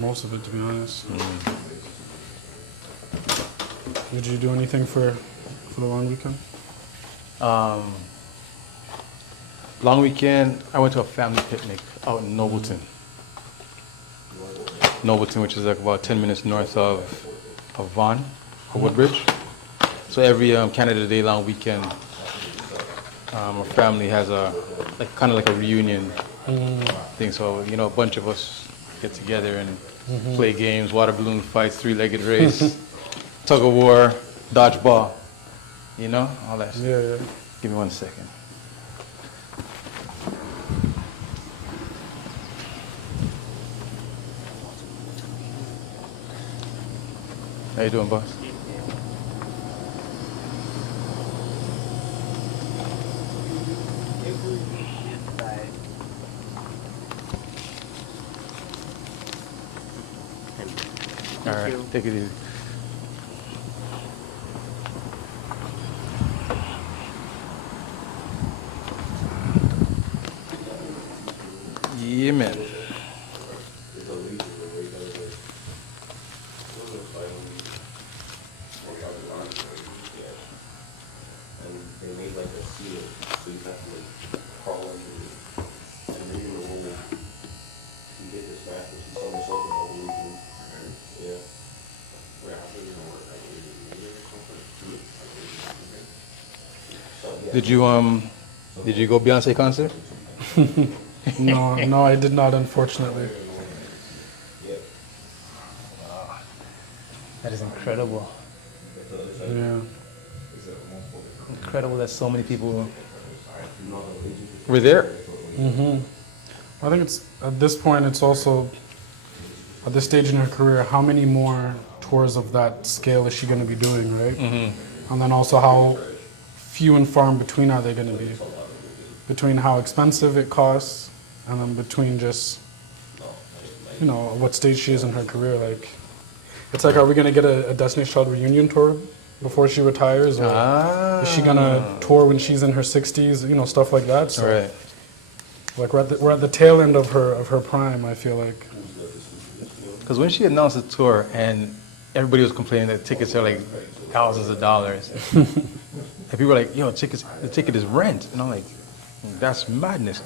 most of it, to be honest. Did you do anything for the long weekend? Long weekend, I went to a family picnic out in Nobleton. Nobleton, which is like about 10 minutes north of Vaughan, or Woodbridge. So every Canada Day long weekend, our family has kind of like a reunion thing. So, you know, a bunch of us get together and play games, water balloon fights, three-legged race, tug of war, dodgeball, you know, all that stuff. Yeah. Give me 1 second. How you doing, boss? All right, take it easy. Yeah, man. Did you go Beyonce concert? No, I did not, unfortunately. That is incredible. Yeah. Incredible that so many people were there. I think it's at this point. It's also at this stage in her career. How many more tours of that scale is she going to be doing, right? And then also how few and far in between are they going to be? Between how expensive it costs, and then between just, you know, what stage she is in her career. Like, it's like, are we going to get a Destiny's Child reunion tour before she retires, or is she going to tour when she's in her 60s? You know, stuff like that. So, Right. like we're at the tail end of her prime, I feel like. Because when she announced the tour and everybody was complaining that tickets are like thousands of dollars, and people were like, "Yo, the ticket is rent," and I'm like, "That's madness."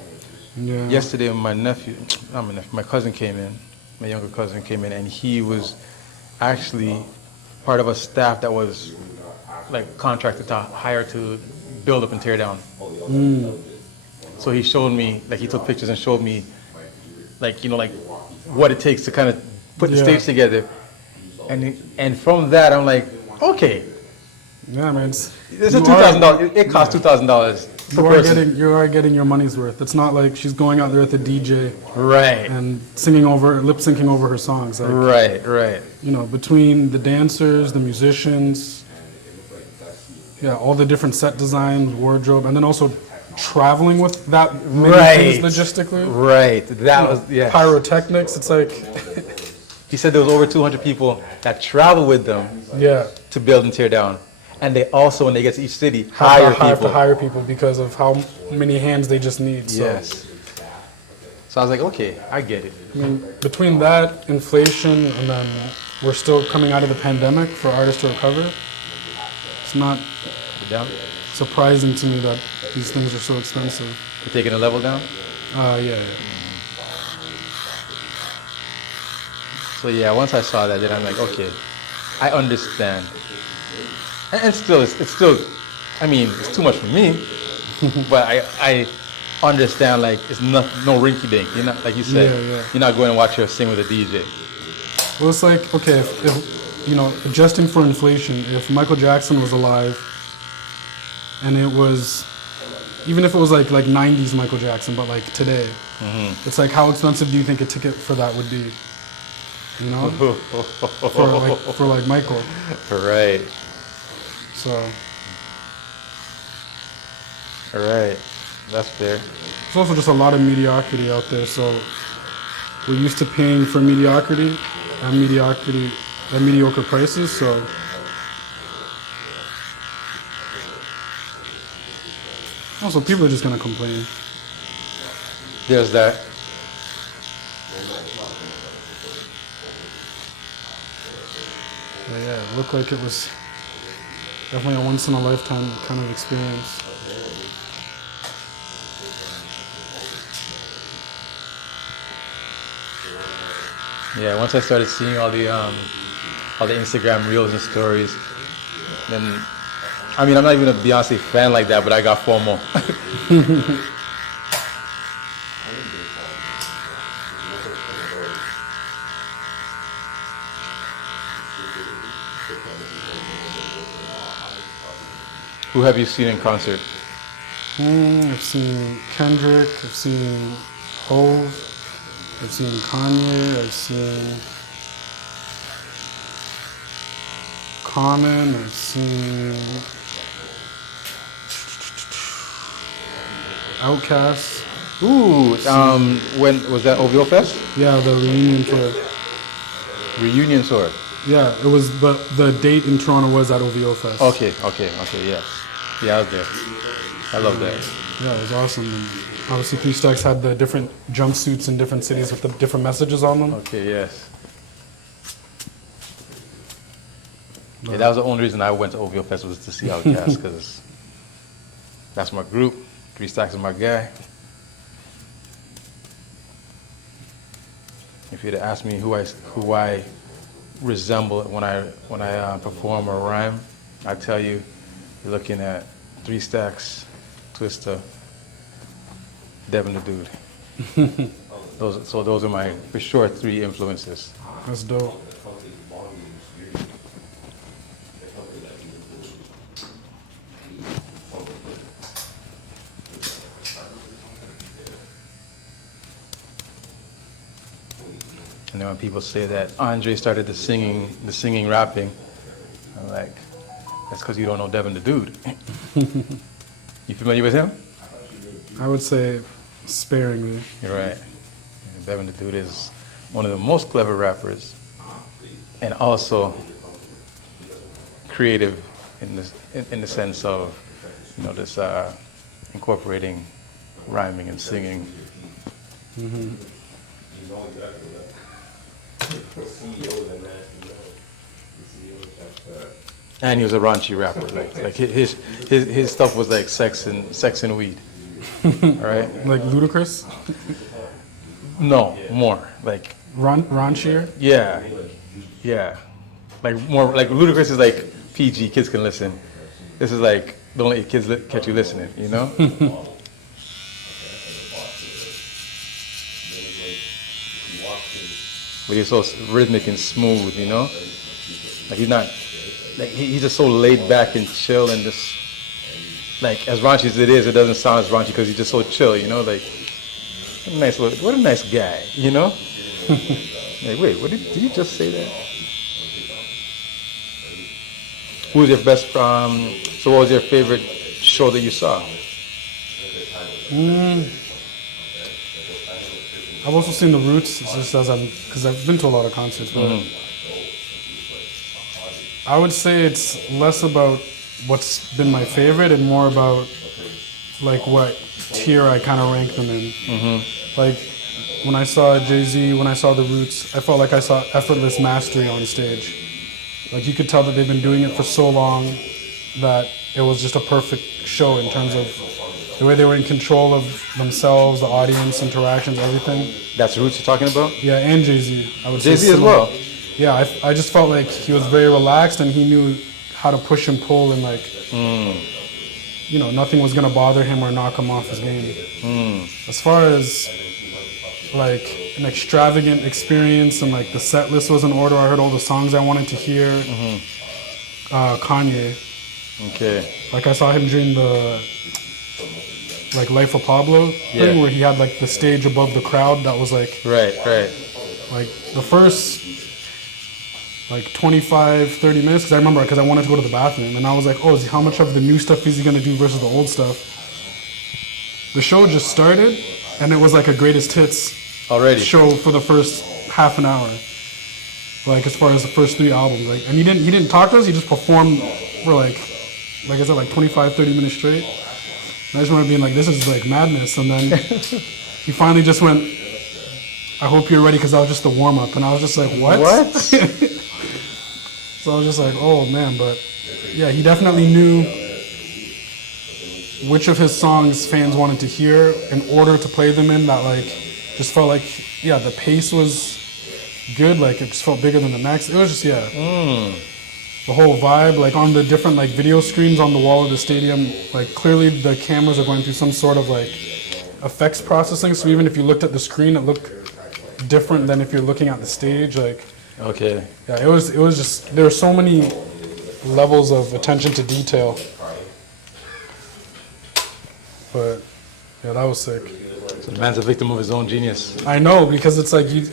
Yeah. Yesterday, my cousin came in, my younger cousin came in, and he was actually part of a staff that was like contracted to hire to build up and tear down. So he showed me, like he took pictures and showed me, like, you know, like what it takes to kind of put the stage together. And from that, I'm like, okay. Yeah, man. This is $2,000. It costs $2,000 per person. You are getting your money's worth. It's not like she's going out there with a DJ, right, and lip syncing over her songs. Like, right. You know, between the dancers, the musicians, all the different set designs, wardrobe, and then also traveling with that many things logistically. Right. That was pyrotechnics. It's like he said there was over 200 people that travel with them. To build and tear down. And they also, when they get to each city, have to hire people because of how many hands they just need. So. Yes. So I was like, okay, I get it. I mean, between that, inflation, and then we're still coming out of the pandemic for artists to recover, it's not surprising to me that these things are so expensive. You're taking a level down? Yeah. So yeah, once I saw that, then I'm like, okay, I understand. And it's still, I mean, it's too much for me, but I understand, like, it's no rinky dink. You're not, like you said, you're not going to watch her sing with a DJ. Well, it's like, okay, if you know, adjusting for inflation, if Michael Jackson was alive, and it was, even if it was like 90s Michael Jackson, but like today, it's like, how expensive do you think a ticket for that would be? You know, for like Michael. Right. So. All right, that's fair. There's also just a lot of mediocrity out there. So we're used to paying for mediocrity at mediocre prices. So also people are just gonna complain. There's that. But yeah, it looked like it was definitely a once in a lifetime kind of experience. Yeah, once I started seeing all the Instagram reels and stories, then I mean I'm not even a Beyonce fan like that, but I got FOMO. Who have you seen in concert? I've seen Kendrick, I've seen Hove, I've seen Kanye, I've seen Common, I've seen Outkast. Ooh, when was that OVO Fest? Yeah, the reunion tour. Reunion tour. Yeah, it was, but the date in Toronto was at OVO Fest. Okay, yes. Yeah, I was there. I love that. Yeah, it was awesome. And obviously, 3 Stacks had the different jumpsuits in different cities with the different messages on them. Okay, yes. Yeah, that was the only reason I went to OVO Fest was to see Outkast, because that's my group. 3 Stacks is my guy. If you'd have asked me who I resemble when I perform or rhyme, I tell you, you're looking at 3 Stacks, Twista, Devin the Dude. Those are my, for sure, 3 influences. That's dope. And then when people say that Andre started the singing, rapping, I'm like, that's because you don't know Devin the Dude. You familiar with him? I would say sparingly. You're right. Devin the Dude is one of the most clever rappers, and also creative in the sense of, this incorporating rhyming and singing. Mm-hmm. And he was a raunchy rapper. Like his stuff was like sex and weed. All right? Like Ludacris? No, more like Raunchier? Yeah. Like more like Ludacris is like PG, kids can listen. This is like don't let your kids catch you listening, you know? But he's so rhythmic and smooth, you know? Like he's not, like he's just so laid back and chill and just, like as raunchy as it is, it doesn't sound as raunchy because he's just so chill, you know? Like, what a nice guy, you know? Like, wait, did you just say that? Who was your best, so what was your favorite show that you saw? I've also seen The Roots, just because I've been to a lot of concerts, but I would say it's less about what's been my favorite and more about like what tier I kind of rank them in. Like when I saw Jay-Z, when I saw The Roots, I felt like I saw effortless mastery on stage. Like you could tell that they've been doing it for so long that it was just a perfect show in terms of the way they were in control of themselves, the audience, interactions, everything. That's Roots you're talking about? Yeah, and Jay-Z. I would say Jay-Z as well? Yeah, I just felt like he was very relaxed and he knew how to push and pull and like, nothing was going to bother him or knock him off his game. As far as like an extravagant experience and like the set list was in order, I heard all the songs I wanted to hear. Kanye. Okay. Like I saw him during the like Life of Pablo thing where he had like the stage above the crowd that was like right like the first like 25 30 minutes because I remember because I wanted to go to the bathroom and I was like, oh, how much of the new stuff is he gonna do versus the old stuff? The show just started and it was like a greatest hits already show for the first half an hour, like as far as the first 3 albums, like, and he didn't talk to us, he just performed for like I said, like 25 30 minutes straight. I just remember being like, this is like madness. And then he finally just went, I hope you're ready because that was just the warm up. And I was just like, what? So I was just like, oh man, but yeah, he definitely knew which of his songs fans wanted to hear in order to play them in. That like just felt like, yeah, the pace was good. Like it just felt bigger than the next. It was just, yeah, the whole vibe. Like on the different like video screens on the wall of the stadium, like clearly the cameras are going through some sort of like effects processing. So even if you looked at the screen, it looked different than if you're looking at the stage. Like, Okay. yeah, it was just, there were so many levels of attention to detail. But yeah, that was sick. So the man's a victim of his own genius. I know, because it's like you,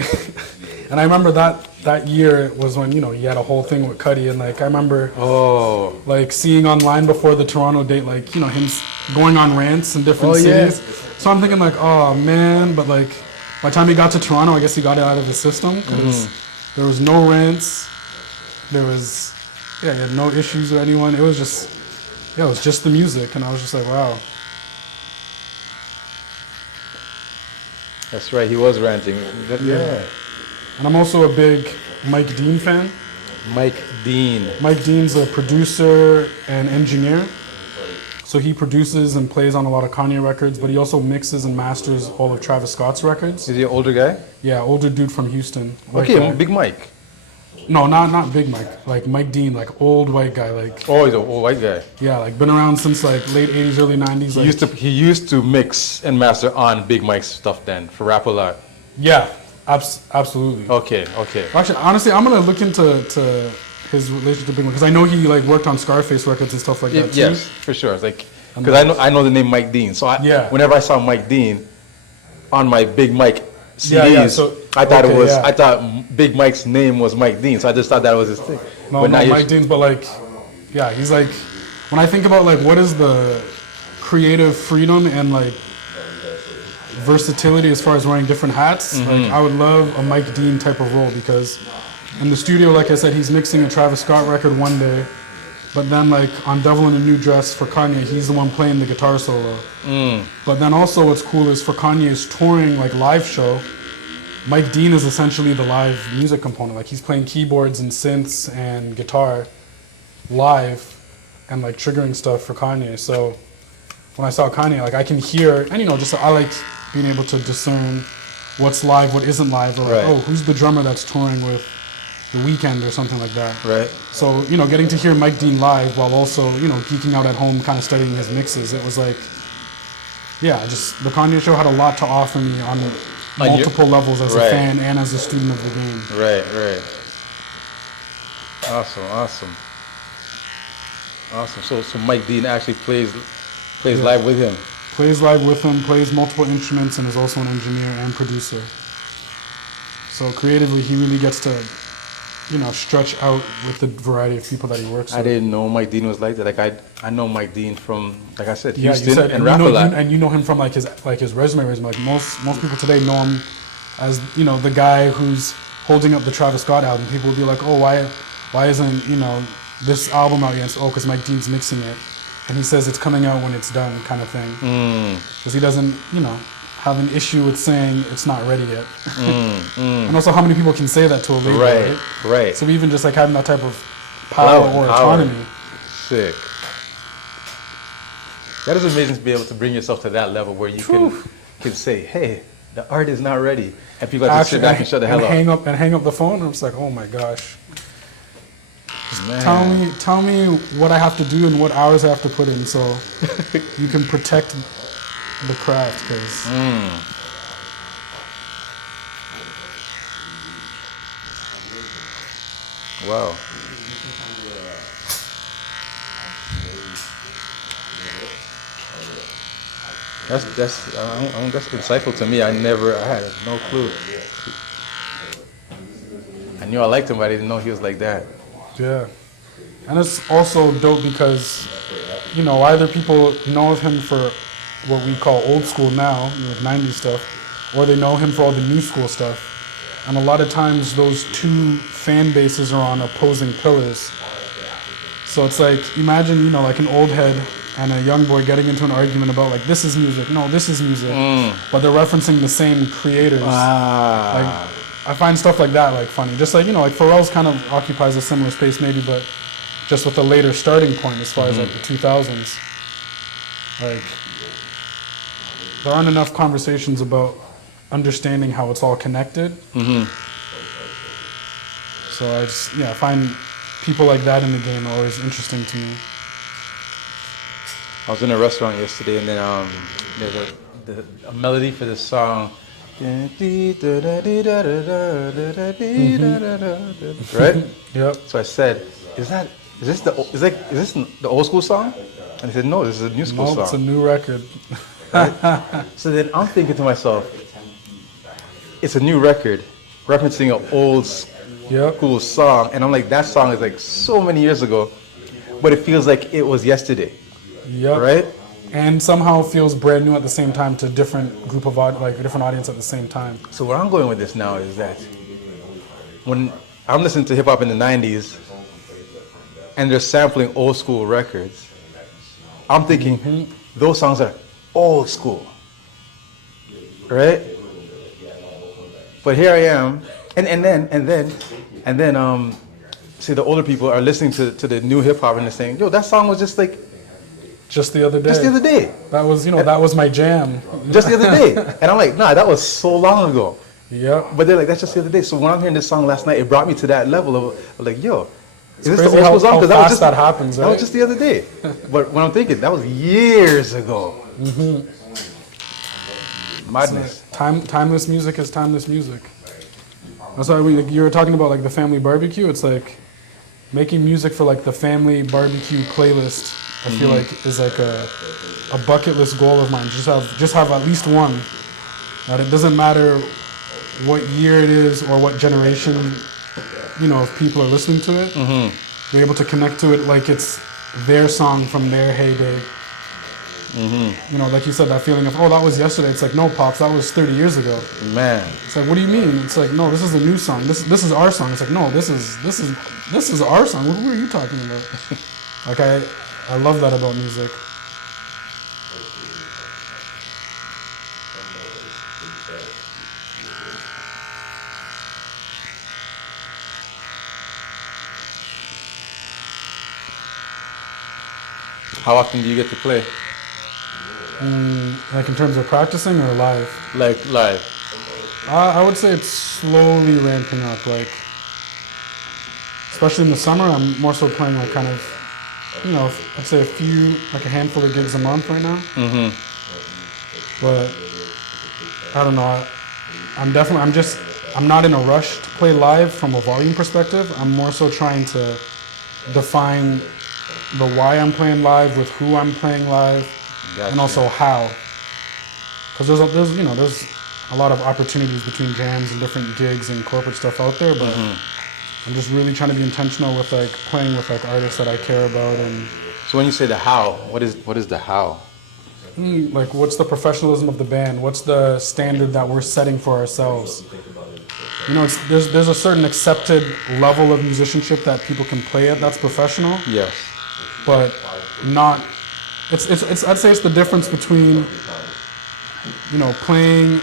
and I remember that year was when, you know, you had a whole thing with Cudi, and like I remember like seeing online before the Toronto date, like, you know, him going on rants in different cities. So I'm thinking like, oh man, but like by the time he got to Toronto, I guess he got it out of his system, because there was no rants, there was, yeah, he had no issues with anyone. It was just, yeah, it was just the music, and I was just like, wow. That's right, he was ranting. Yeah. And I'm also a big Mike Dean fan. Mike Dean. Mike Dean's a producer and engineer. So he produces and plays on a lot of Kanye records, but he also mixes and masters all of Travis Scott's records. Is he an older guy? Yeah, older dude from Houston. Okay, Big Mike. No, not Big Mike. Like Mike Dean, like old white guy. Like, Oh, he's an old white guy. yeah, like been around since like late 80s, early 90s. Like, He used to mix and master on Big Mike's stuff then for Rap A Lot. yeah, absolutely. Okay. Actually, honestly, I'm gonna look into his relationship to Big Mike, because I know he like worked on Scarface records and stuff like that too. Yes, for sure. It's like, because I know the name Mike Dean. So whenever I saw Mike Dean on my Big Mike CDs, so, I thought okay, it was. yeah. I thought Big Mike's name was Mike Dean. So I just thought that was his thing. No, But now Mike Dean's, but like, yeah, he's like, when I think about like what is the creative freedom and like versatility as far as wearing different hats, like I would love a Mike Dean type of role, because in the studio, like I said, he's mixing a Travis Scott record one day, but then like on Devil in a New Dress for Kanye, he's the one playing the guitar solo. But then also what's cool is for Kanye's touring like live show, Mike Dean is essentially the live music component. Like he's playing keyboards and synths and guitar live and like triggering stuff for Kanye. So when I saw Kanye, like I can hear, and you know, just I like being able to discern what's live, what isn't live, or like, oh, who's the drummer that's touring with The Weeknd or something like that. Right. So, you know, getting to hear Mike Dean live while also, you know, geeking out at home, kind of studying his mixes, it was like, yeah, just the Kanye show had a lot to offer me on multiple levels as a fan and as a student of the game. Right. Awesome. So Mike Dean actually plays live with him. Plays live with him, plays multiple instruments, and is also an engineer and producer. So creatively, he really gets to, you know, stretch out with the variety of people that he works with. I didn't know Mike Dean was like that. Like I know Mike Dean from, like I said, Yeah, Houston and Rap A Lot. And you know him from like his resume. Like most people today know him as, you know, the guy who's holding up the Travis Scott album. People will be like, oh, why isn't, you know, this album out yet? Oh, because Mike Dean's mixing it, and he says it's coming out when it's done, kind of thing. Because he doesn't, you know, have an issue with saying it's not ready yet. And also, how many people can say that to a label, right? So even just like having that type of power or autonomy. Sick. That is amazing to be able to bring yourself to that level where you can say, hey, the art is not ready, and people have to sit back and shut the hell up. Hang up the phone. And I'm just like, oh my gosh. Man. Tell me what I have to do and what hours I have to put in, so you can protect the craft. Because wow. That's insightful to me. I had no clue. I knew I liked him, but I didn't know he was like that. yeah, and it's also dope because, you know, either people know of him for what we call old school now, you know, 90s stuff, or they know him for all the new school stuff. And a lot of times those two fan bases are on opposing pillars. So it's like, imagine, you know, like an old head and a young boy getting into an argument about like, this is music, no, this is music. But they're referencing the same creators. Like, I find stuff like that like funny. Just like, like Pharrell's kind of occupies a similar space maybe, but just with a later starting point as far as like the 2000s. Like, there aren't enough conversations about understanding how it's all connected. So I just, I find people like that in the game are always interesting to me. I was in a restaurant yesterday, and then there's a melody for this song. Right? Yep. So I said, is this the old school song? And he said, no, this is a new school song. No, it's a new record. Right? So then I'm thinking to myself, it's a new record referencing an old school song, and I'm like, that song is like so many years ago, but it feels like it was yesterday. Yep. Right? And somehow feels brand new at the same time to a different group of a different audience at the same time. So where I'm going with this now is that when I'm listening to hip hop in the 90s and they're sampling old school records, I'm thinking those songs are old school, right? But here I am, and then see, the older people are listening to the new hip hop and they're saying, yo, that song was just like the other day. Just the other day. That was, that was my jam. Just the other day. And I'm like, nah, that was so long ago. Yeah. But they're like, that's just the other day. So when I'm hearing this song last night, it brought me to that level of like, yo, is this the old school song? Because that happens, right? That was just the other day. But when I'm thinking, that was years ago. Madness. So, timeless music is timeless music. That's why you were talking about like the family barbecue. It's like making music for like the family barbecue playlist. I feel like is like a bucket list goal of mine. Just have at least one. That it doesn't matter what year it is or what generation, if people are listening to it. You're able to connect to it like it's their song from their heyday. Like you said, that feeling of, oh, that was yesterday. It's like, no, Pops, that was 30 years ago. Man. It's like, what do you mean? It's like, no, this is a new song. This is our song. It's like, no, this is our song. Who are you talking about? Like I love that about music. How often do you get to play? Like in terms of practicing or live? Like live. I would say it's slowly ramping up. Like, especially in the summer, I'm more so playing like kind of, I'd say a handful of gigs a month right now. But I don't know. I'm not in a rush to play live from a volume perspective. I'm more so trying to define the why I'm playing live with who I'm playing live. Gotcha. And also how, because there's a lot of opportunities between jams and different gigs and corporate stuff out there, but I'm just really trying to be intentional with like playing with like artists that I care about. And so when you say the how, what is the how? Like, what's the professionalism of the band? What's the standard that we're setting for ourselves? There's a certain accepted level of musicianship that people can play at that's professional. Yes. But not. I'd say it's the difference between, playing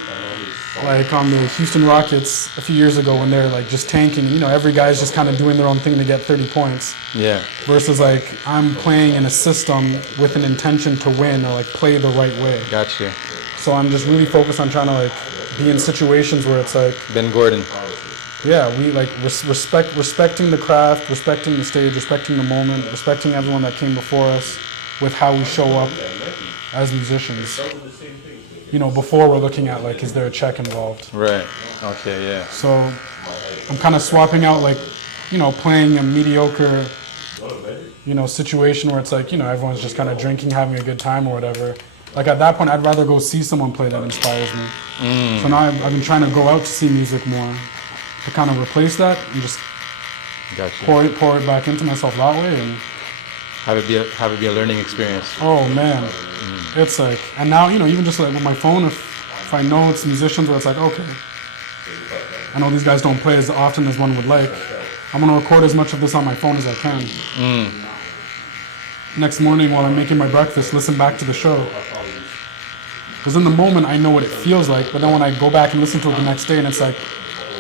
like on the Houston Rockets a few years ago when they're like just tanking, every guy's just kind of doing their own thing to get 30 points. Yeah. Versus like I'm playing in a system with an intention to win or like play the right way. Gotcha. So I'm just really focused on trying to like be in situations where it's like Ben Gordon. Yeah, we like respecting the craft, respecting the stage, respecting the moment, respecting everyone that came before us with how we show up as musicians. Before we're looking at like, is there a check involved? Right. Okay, yeah. So I'm kind of swapping out like, playing a mediocre, situation where it's like, everyone's just kind of drinking, having a good time or whatever. Like at that point, I'd rather go see someone play that inspires me. So now I've been trying to go out to see music more to kind of replace that and just pour it back into myself that way and have it be a learning experience. Oh man, it's like, and now even just like with my phone, if I know it's musicians where it's like, okay, I know these guys don't play as often as one would like, I'm gonna record as much of this on my phone as I can. Next morning while I'm making my breakfast, listen back to the show. Because in the moment I know what it feels like, but then when I go back and listen to it the next day and it's like,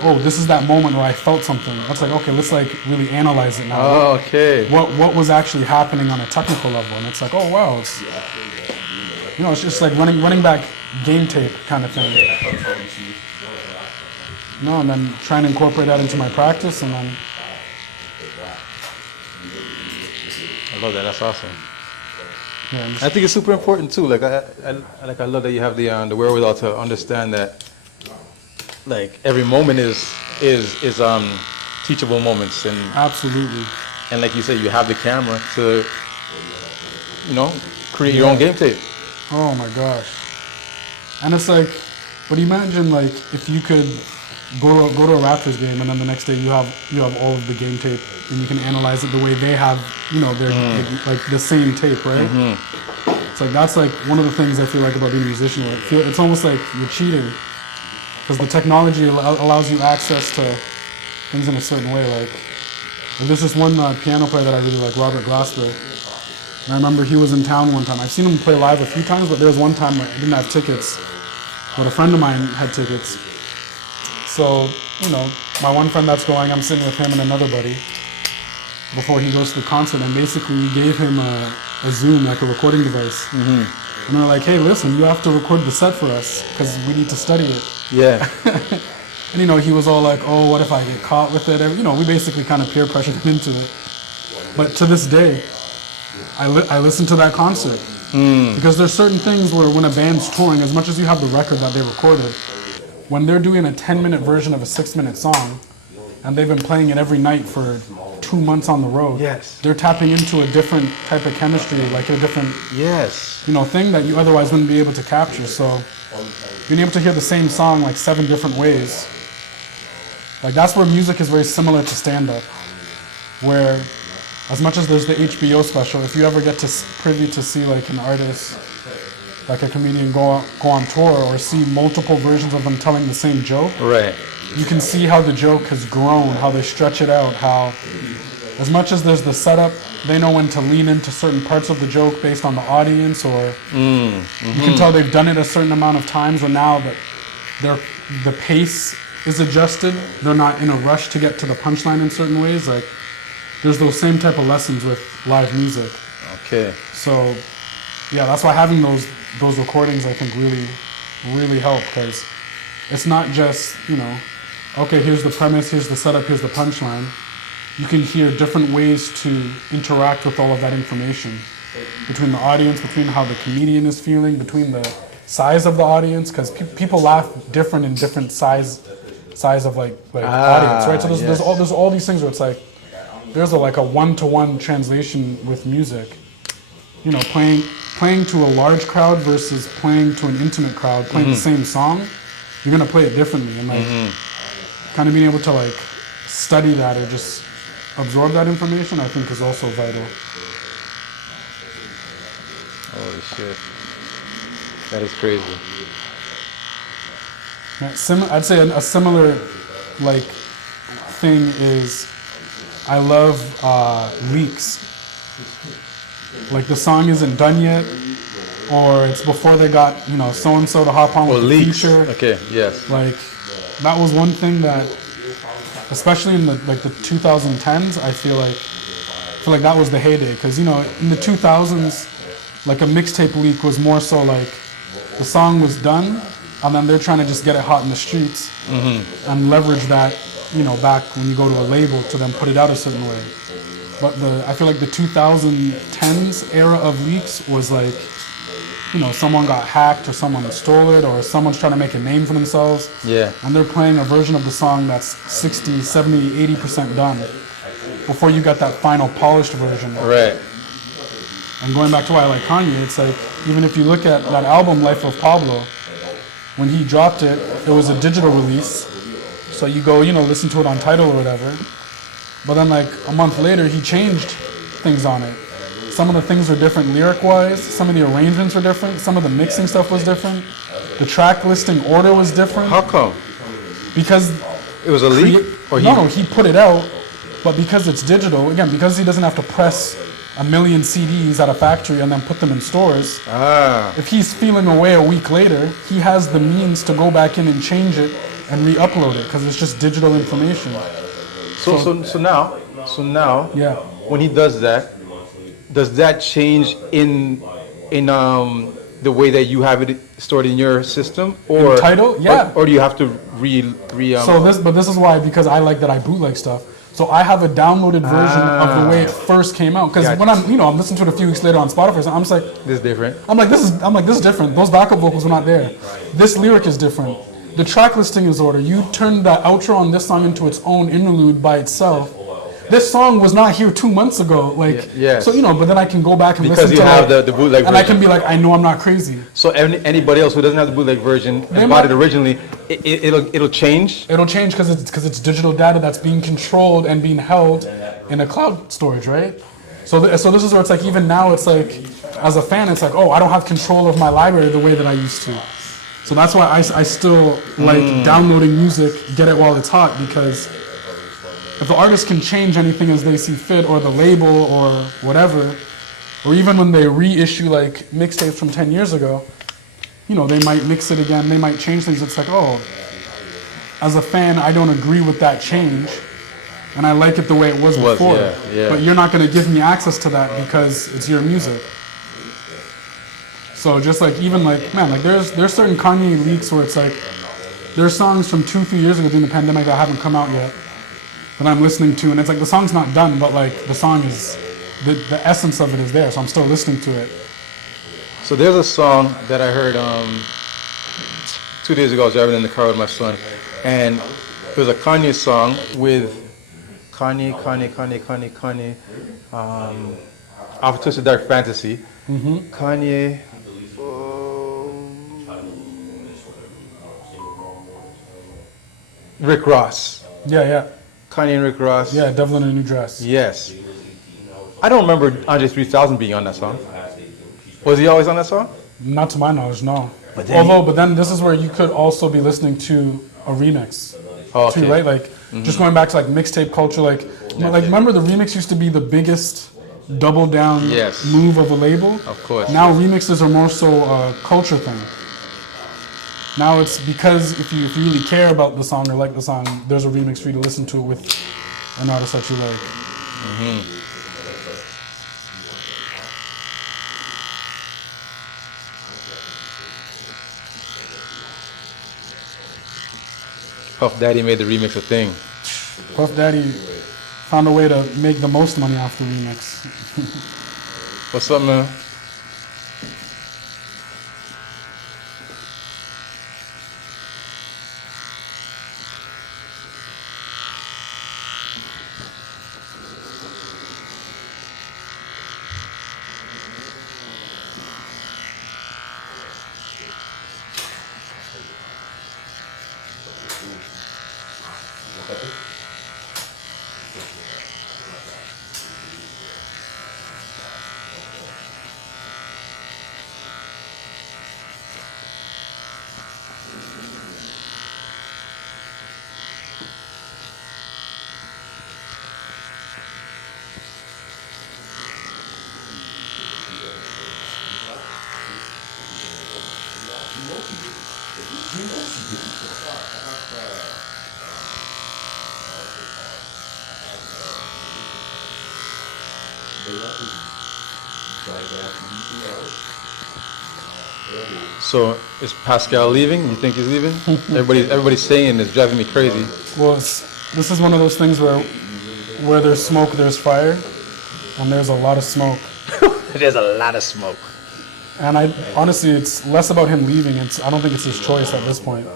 oh, this is that moment where I felt something. It's like, okay, let's like really analyze it now. Oh, okay. What was actually happening on a technical level? And it's like, oh wow, it's, you know, it's just like running back game tape kind of thing. No, and then trying to incorporate that into my practice, and then. I love that. That's awesome. Yeah, I think it's super important too. Like I love that you have the wherewithal to understand that, like every moment is teachable moments, and absolutely. and like you said, you have the camera to, you know, create your own game tape. Oh my gosh. And it's like, but imagine like if you could go to a Raptors game and then the next day you have all of the game tape and you can analyze it the way they have, you know, their like the same tape, right? It's like that's like one of the things I feel like about being a musician. Where it's almost like you're cheating because the technology allows you access to things in a certain way. Like there's this one piano player that I really like, Robert Glasper. And I remember he was in town one time. I've seen him play live a few times, but there was one time I didn't have tickets, but a friend of mine had tickets. So, you know, my one friend that's going, I'm sitting with him and another buddy before he goes to the concert, and basically we gave him a Zoom, like a recording device. And we're like, hey, listen, you have to record the set for us because we need to study it. Yeah. And, you know, he was all like, oh, what if I get caught with it? You know, we basically kind of peer pressured him into it. But to this day, I listen to that concert because there's certain things where when a band's touring, as much as you have the record that they recorded, when they're doing a 10-minute version of a 6-minute song, and they've been playing it every night for 2 months on the road, they're tapping into a different type of chemistry, like a different, you know, thing that you otherwise wouldn't be able to capture. So being able to hear the same song like 7 different ways, like that's where music is very similar to stand-up, where as much as there's the HBO special, if you ever get to privy to see like an artist, like a comedian go on tour or see multiple versions of them telling the same joke, you can see how the joke has grown, how they stretch it out, how as much as there's the setup, they know when to lean into certain parts of the joke based on the audience, or you can tell they've done it a certain amount of times, or now that the pace is adjusted, they're not in a rush to get to the punchline in certain ways. Like there's those same type of lessons with live music. Okay. So yeah, that's why having those recordings I think really help, because it's not just, you know, okay, here's the premise, here's the setup, here's the punchline. You can hear different ways to interact with all of that information between the audience, between how the comedian is feeling, between the size of the audience, because people laugh different in different size of like audience, right? So there's all these things where it's like there's a one-to-one translation with music. You know, playing to a large crowd versus playing to an intimate crowd, playing the same song, you're gonna play it differently, and like kind of being able to like study that or just absorb that information, I think is also vital. Holy shit, that is crazy. I'd say a similar like thing is I love leaks. Like the song isn't done yet, or it's before they got, you know, so and so to hop on with the feature. Okay, yes. Like that was one thing that, especially in the 2010s, I feel like that was the heyday, because you know in the 2000s, like a mixtape leak was more so like the song was done, and then they're trying to just get it hot in the streets and leverage that, you know, back when you go to a label to then put it out a certain way. But I feel like the 2010s era of leaks was like, you know, someone got hacked or someone stole it or someone's trying to make a name for themselves. Yeah. And they're playing a version of the song that's 60, 70, 80% done before you get that final polished version. Right. And going back to why I like Kanye, it's like, even if you look at that album, Life of Pablo, when he dropped it, it was a digital release. So you go, you know, listen to it on Tidal or whatever. But then like a month later, he changed things on it. Some of the things were different lyric-wise. Some of the arrangements were different. Some of the mixing stuff was different. The track listing order was different. How come? Because it was a leak? No, he put it out. But because it's digital, again, because he doesn't have to press a million CDs at a factory and then put them in stores. Ah. If he's feeling away a week later, he has the means to go back in and change it and re-upload it because it's just digital information. So now, Yeah. when he does that change in the way that you have it stored in your system, or In Tidal? Yeah. or do you have to But this is why, because I like that I bootleg stuff. So I have a downloaded version of the way it first came out. Because Gotcha. when I'm listening to it a few weeks later on Spotify, so I'm just like, this is different? this is different. Those backup vocals were not there. This lyric is different. The track listing is order. You turned the outro on this song into its own interlude by itself. This song was not here 2 months ago. Yes. So but then I can go back and Because listen you to have the bootleg and version. I can be like, I know I'm not crazy. So anybody else who doesn't have the bootleg version and bought it originally, it'll change. It'll change because it's digital data that's being controlled and being held in a cloud storage, right? So this is where it's like, even now it's like, as a fan, it's like, oh, I don't have control of my library the way that I used to. So that's why I still like downloading music, get it while it's hot, because if the artist can change anything as they see fit, or the label or whatever, or even when they reissue like mixtapes from 10 years ago, they might mix it again, they might change things. It's like, oh, as a fan, I don't agree with that change, and I like it the way it was before. Yeah. But you're not going to give me access to that because it's your music. So just like, even like, man, like there's certain Kanye leaks where it's like, there's songs from 2-3 years ago during the pandemic that haven't come out yet that I'm listening to, and it's like the song's not done, but like the song is, the essence of it is there, so I'm still listening to it. So there's a song that I heard 2 days ago. I was driving in the car with my son, and it was a Kanye song with Kanye, Off Twisted Dark Fantasy. Kanye. Rick Ross. Yeah. Kanye and Rick Ross. Yeah, Devil in a New Dress. Yes. I don't remember Andre 3000 being on that song. Was he always on that song? Not to my knowledge, no. But then this is where you could also be listening to a remix. Oh, okay. Too, right? Like, just going back to like mixtape culture, like remember the remix used to be the biggest double down move of a label? Of course. Now remixes are more so a culture thing. Now it's because if you really care about the song or like the song, there's a remix for you to listen to it with an artist that you like. Puff Daddy made the remix a thing. Puff Daddy found a way to make the most money off the remix. What's up, man? So is Pascal leaving? You think he's leaving? Everybody's saying it's driving me crazy. Well, this is one of those things where there's smoke, there's fire, and there's a lot of smoke. There's a lot of smoke. And honestly, it's less about him leaving. I don't think it's his choice at this point.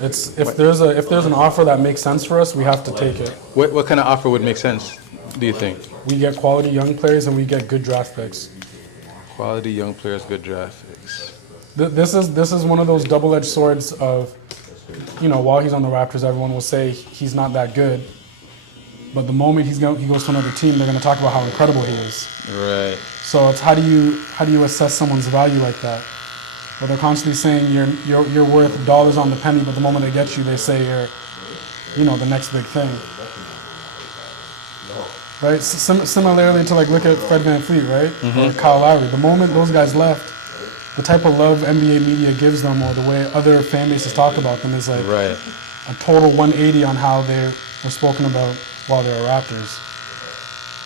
It's if there's an offer that makes sense for us, we have to take it. What kind of offer would make sense, do you think? We get quality young players and we get good draft picks. Quality young players, good draft picks. This is one of those double-edged swords of, while he's on the Raptors, everyone will say he's not that good. But the moment he goes to another team, they're going to talk about how incredible he is. Right. So it's how do you assess someone's value like that? Well, they're constantly saying you're worth dollars on the penny, but the moment they get you, they say you're, the next big thing. right? Similarly to like look at Fred VanVleet, right? Or Kyle Lowry. The moment those guys left, the type of love NBA media gives them or the way other fan bases talk about them is like Right. a total 180 on how they were spoken about while they were Raptors.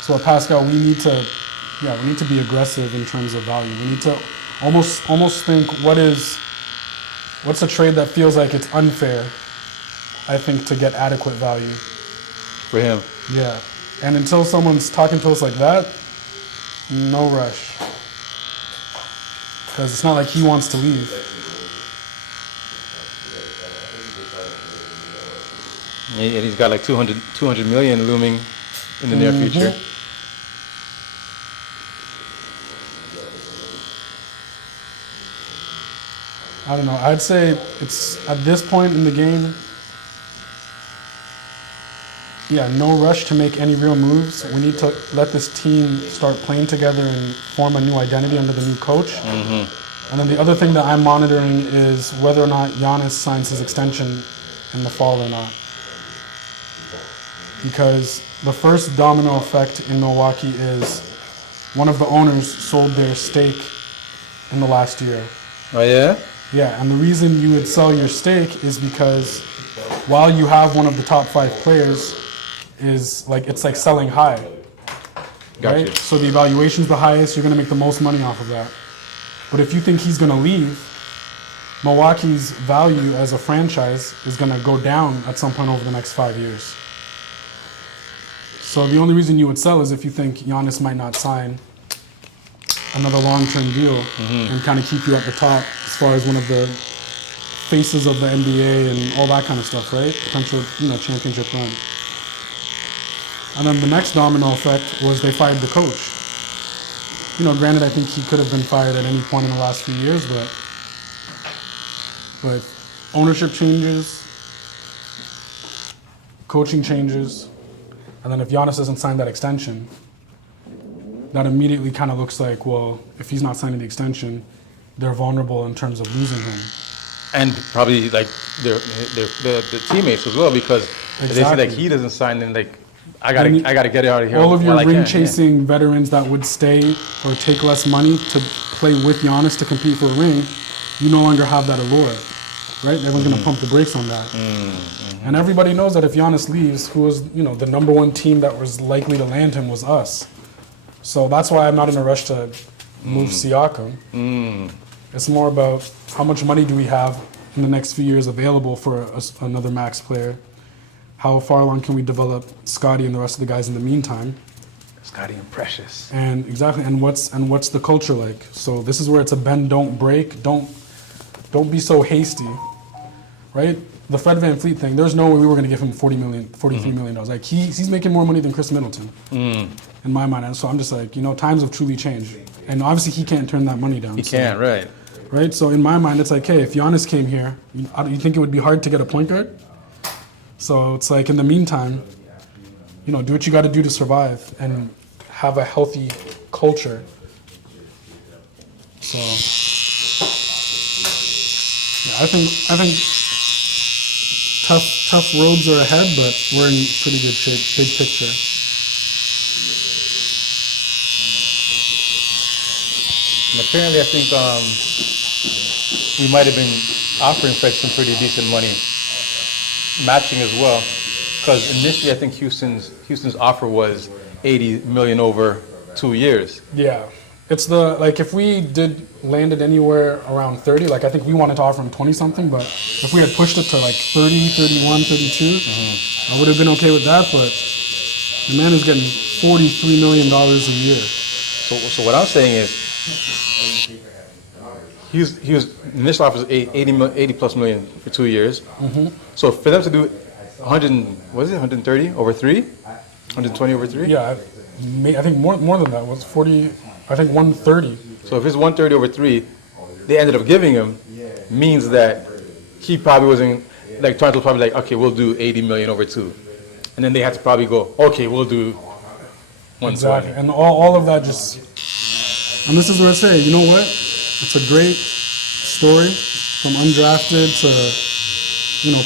So at Pascal, we need to be aggressive in terms of value. We need to almost think what's a trade that feels like it's unfair, I think, to get adequate value. For him. Yeah. And until someone's talking to us like that, no rush. Because it's not like he wants to leave. And he's got like 200 million looming in the near future. I don't know. I'd say it's at this point in the game, no rush to make any real moves. We need to let this team start playing together and form a new identity under the new coach. And then the other thing that I'm monitoring is whether or not Giannis signs his extension in the fall or not. Because the first domino effect in Milwaukee is one of the owners sold their stake in the last year. Oh, yeah? Yeah, and the reason you would sell your stake is because while you have one of the top 5 players, it's like selling high. Gotcha. Right? So the evaluation's the highest, you're going to make the most money off of that. But if you think he's going to leave, Milwaukee's value as a franchise is going to go down at some point over the next 5 years. So the only reason you would sell is if you think Giannis might not sign another long-term deal and kind of keep you at the top as far as one of the faces of the NBA and all that kind of stuff, right? Potential, championship run. And then the next domino effect was they fired the coach. Granted, I think he could have been fired at any point in the last few years, but ownership changes, coaching changes, and then if Giannis doesn't sign that extension, that immediately kind of looks like, well, if he's not signing the extension, they're vulnerable in terms of losing him. And probably like the teammates as well, because if they see like he doesn't sign, then like I gotta get out of here. All of your ring-chasing veterans that would stay or take less money to play with Giannis to compete for a ring, you no longer have that allure, right? Everyone's gonna pump the brakes on that. And everybody knows that if Giannis leaves, who was the number one team that was likely to land him was us. So that's why I'm not in a rush to move Siakam. It's more about how much money do we have in the next few years available for another max player. How far along can we develop Scotty and the rest of the guys in the meantime? Scotty and Precious. And exactly, and what's the culture like? So this is where it's a bend, don't break. Don't be so hasty, right? The Fred VanVleet thing. There's no way we were going to give him $43 million. Like he's making more money than Chris Middleton, in my mind. And so I'm just like, times have truly changed, and obviously he can't turn that money down. He can't, right? Right. So in my mind, it's like, hey, if Giannis came here, you think it would be hard to get a point guard? So it's like, in the meantime, do what you got to do to survive and have a healthy culture. So I think tough roads are ahead, but we're in pretty good shape, big picture. And apparently, I think we might have been offering Fred some pretty decent money, matching as well, because initially I think Houston's offer was $80 million over 2 years. Yeah, it's if we did landed anywhere around 30, I think we wanted to offer him 20 something, but if we had pushed it to 30, 31, 32, I would have been okay with that. But the man is getting $43 million a year. So what I'm saying is, he was initial offer was 80 plus million for 2 years. So for them to do 130 over 3, 120 over 3. Yeah, I think more than that was 40. I think 130. So if it's 130 over 3, they ended up giving him, means that he probably wasn't Toronto probably okay, we'll do 80 million over 2, and then they had to probably go, okay, we'll do 120. Exactly, and all of that just, and this is where I say, you know what? It's a great story from undrafted to,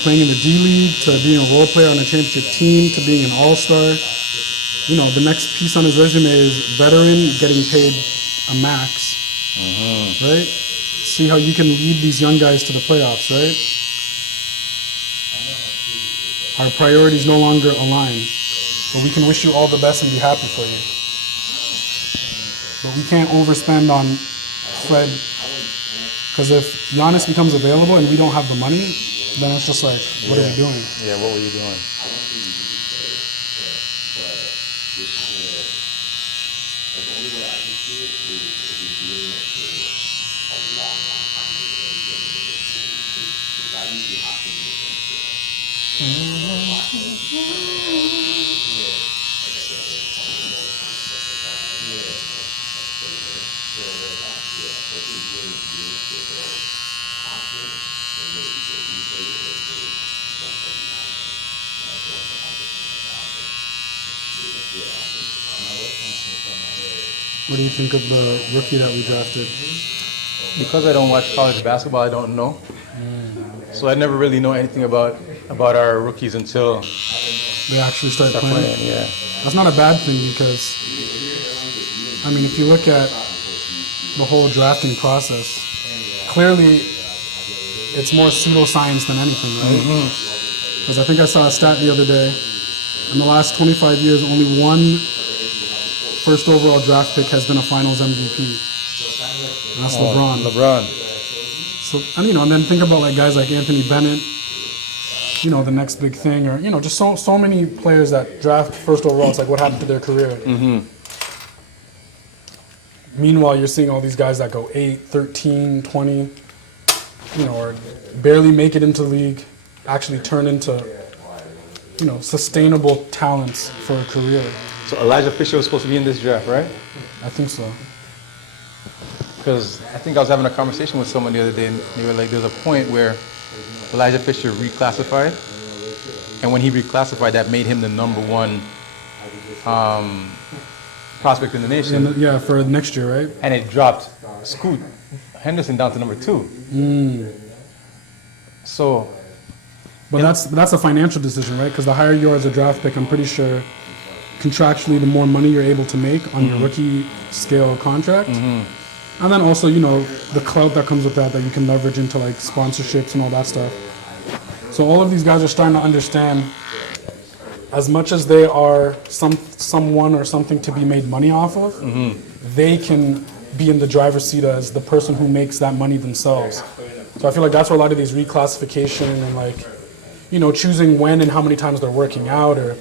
playing in the D League, to being a role player on a championship team, to being an all-star. you know, the next piece on his resume is veteran getting paid a max, right? See how you can lead these young guys to the playoffs, right? Our priorities no longer align, but we can wish you all the best and be happy for you. But we can't overspend on Fred, because if Giannis becomes available and we don't have the money, then it's just like, what are we doing? Yeah, what were you doing? What do you think of the rookie that we drafted? Because I don't watch college basketball, I don't know. So I never really know anything about our rookies until They actually start playing. Yeah. That's not a bad thing because, I mean, if you look at the whole drafting process, clearly it's more pseudoscience than anything, right? Because I think I saw a stat the other day. In the last 25 years, only one first overall draft pick has been a Finals MVP. And that's LeBron. So, and, you know, and then think about like guys like Anthony Bennett, you know, the next big thing, or, you know, just so many players that draft first overall. It's like what happened to their career. Meanwhile, you're seeing all these guys that go 8, 13, 20, you know, or barely make it into the league, actually turn into, you know, sustainable talents for a career. So Elijah Fisher was supposed to be in this draft, right? I think so. Because I think I was having a conversation with someone the other day, and they were like, there's a point where Elijah Fisher reclassified, and when he reclassified, that made him the #1 prospect in the nation. And, yeah, for next year, right? And it dropped Scoot Henderson down to #2. So, But that's a financial decision, right? Because the higher you are as a draft pick, I'm pretty sure contractually the more money you're able to make on your rookie scale contract. And then also, you know, the clout that comes with that you can leverage into like sponsorships and all that stuff. So all of these guys are starting to understand, as much as they are someone or something to be made money off of, they can be in the driver's seat as the person who makes that money themselves. So I feel like that's where a lot of these reclassification and like, you know, choosing when and how many times they're working out, or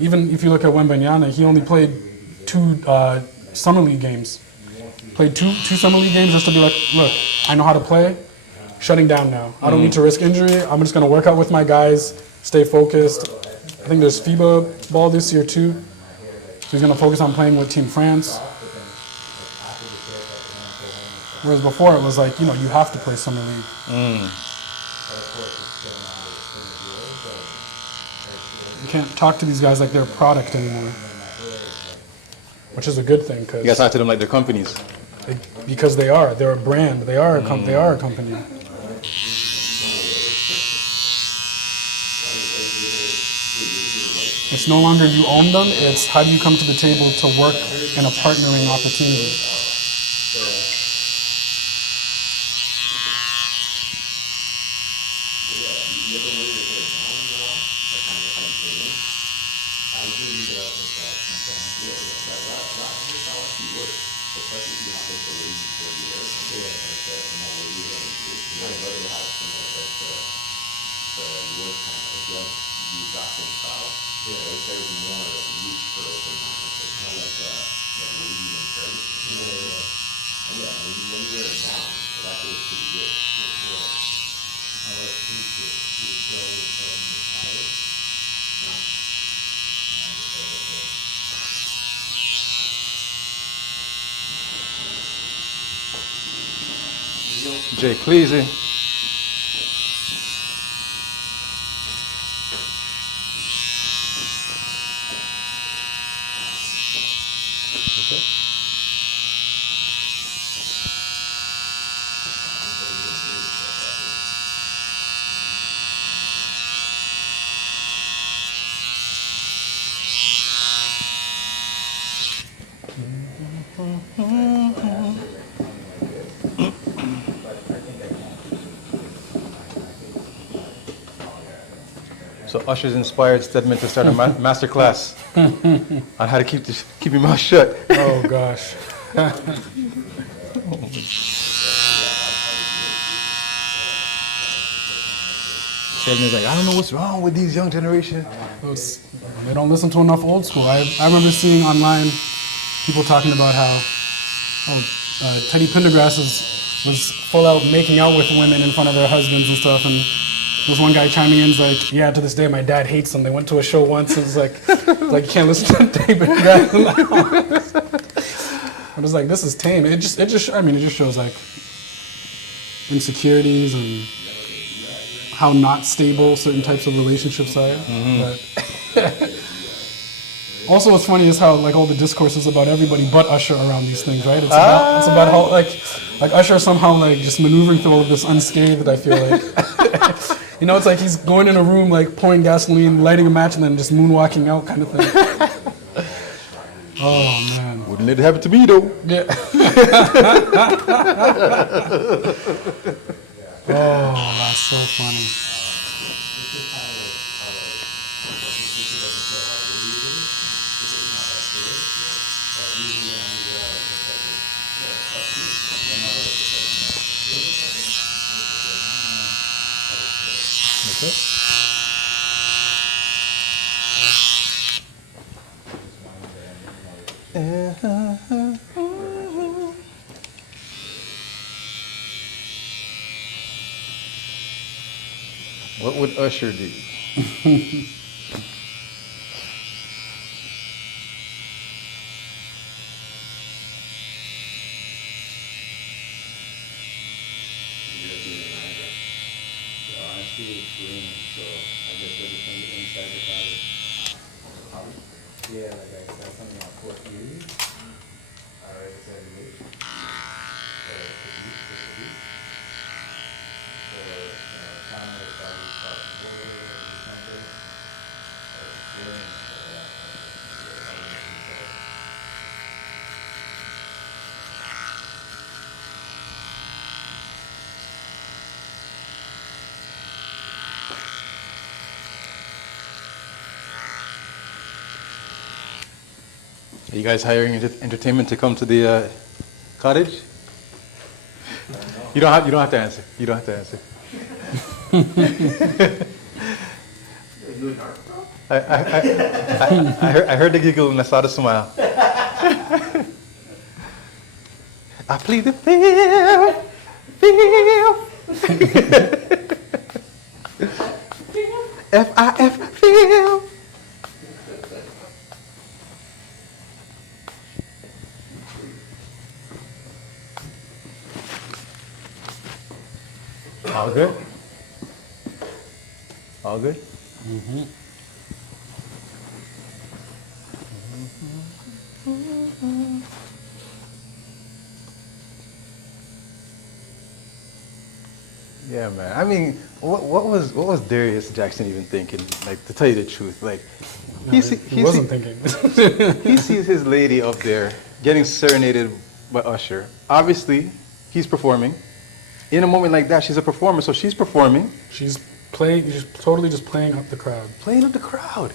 even if you look at Wembanyama, he only played 2 summer league games. Played two summer league games just to be like, look, I know how to play, shutting down now. I don't need to risk injury. I'm just going to work out with my guys, stay focused. I think there's FIBA ball this year too. So he's going to focus on playing with Team France. Whereas before it was like, you know, you have to play summer league. You can't talk to these guys like they're a product anymore. Which is a good thing, because you guys talk to them like they're companies. Because they are. They're a brand. They are a company. It's no longer you own them. It's how do you come to the table to work in a partnering opportunity. JClass. So Usher's inspired Stedman to start a master class on how to keep your mouth shut. Oh gosh. Stedman's like, I don't know what's wrong with these young generation. They don't listen to enough old school. I remember seeing online people talking about how Teddy Pendergrass was full out making out with women in front of their husbands and stuff, and there's one guy chiming in, is like, yeah, to this day my dad hates him. They went to a show once, and it's like you can't listen to Teddy Pendergrass. I was like, this is tame. It just shows like insecurities and how not stable certain types of relationships are. But also, what's funny is how like all the discourse is about everybody but Usher around these things, right? It's about how like Usher somehow like just maneuvering through all of this unscathed. I feel like it's like he's going in a room like pouring gasoline, lighting a match, and then just moonwalking out, kind of thing. Oh man! Wouldn't let it happen to me though. Yeah. Oh, that's so funny. What would Usher do? Are you guys hiring entertainment to come to the cottage? You don't have to answer. You don't have to answer. I heard the giggle and I saw the smile. I plead the feel. F-I-F, feel. All good? All good? Mm-hmm. Yeah, man. I mean, what was Darius Jackson even thinking? Like, to tell you the truth, like, he wasn't thinking. He sees his lady up there getting serenaded by Usher. Obviously, he's performing. In a moment like that, she's a performer, so she's performing. She's totally just playing up the crowd. Playing up the crowd.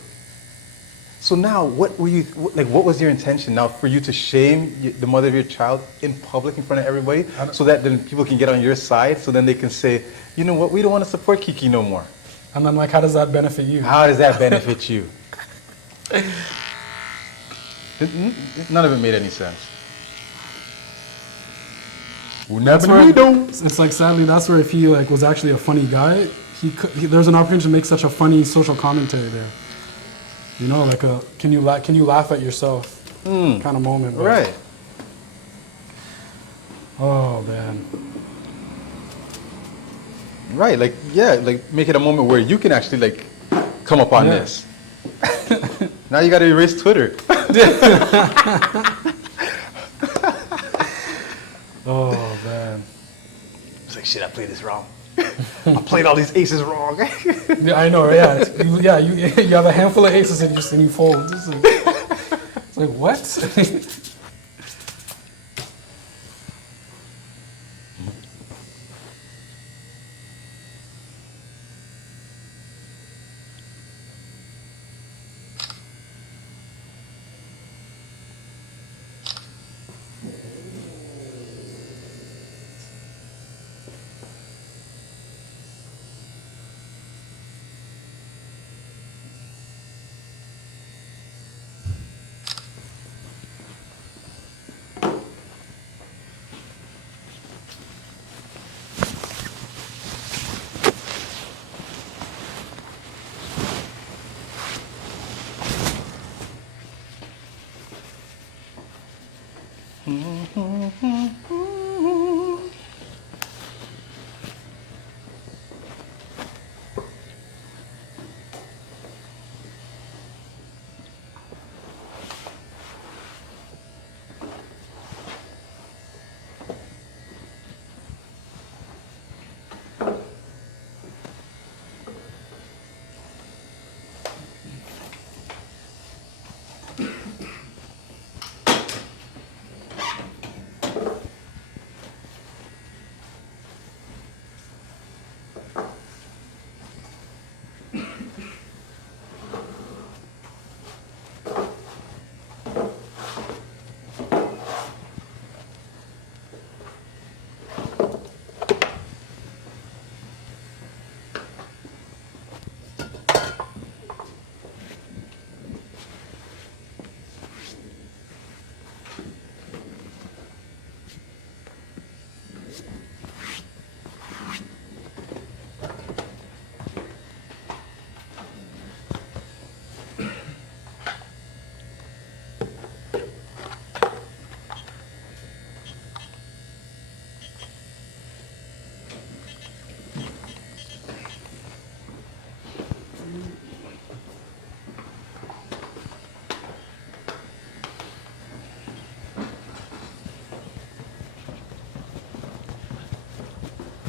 So now, what was your intention now for you to shame the mother of your child in public in front of everybody, so that then people can get on your side, so then they can say, you know what, we don't want to support Kiki no more. And then, like, how does that benefit you? How does that benefit you? None of it made any sense. That's where it's like, sadly, that's where if he like was actually a funny guy, there's an opportunity to make such a funny social commentary there. You know, like a can you laugh at yourself kind of moment. But, right. Oh man. Right, like make it a moment where you can actually like come up on this. Now you got to erase Twitter. Oh man. It's like, shit, I played this wrong. I played all these aces wrong. Yeah, I know. Yeah, you have a handful of aces and you fold. It's like what?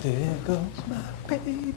There goes my baby.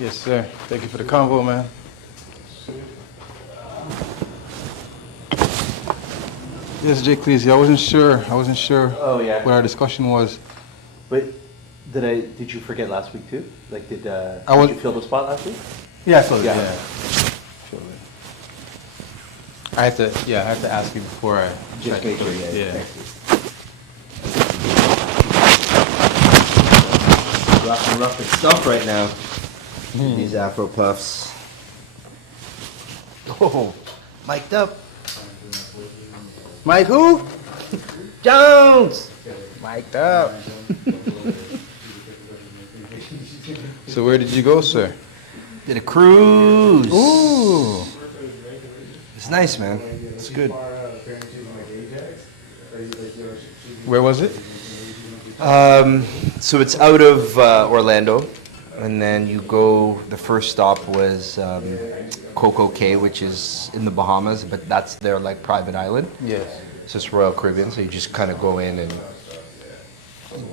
Yes, sir. Thank you for the convo, man. Yes, JClass. I wasn't sure. Oh, yeah. What our discussion was. But did you forget last week too? Like, did was- you fill the spot last week? Yeah, so Yeah. I had to ask you before I Just make sure, yeah. Yeah. Rough and stuff right now. These Afro puffs. Oh, mic'd up. Mike who? Jones! Mic'd up. So where did you go, sir? Did a cruise. Ooh. It's nice, man. It's good. Where was it? So it's out of Orlando, and then you go. The first stop was Coco Cay, which is in the Bahamas, but that's their like private island. Yes. So it's Royal Caribbean. So you just kind of go in, and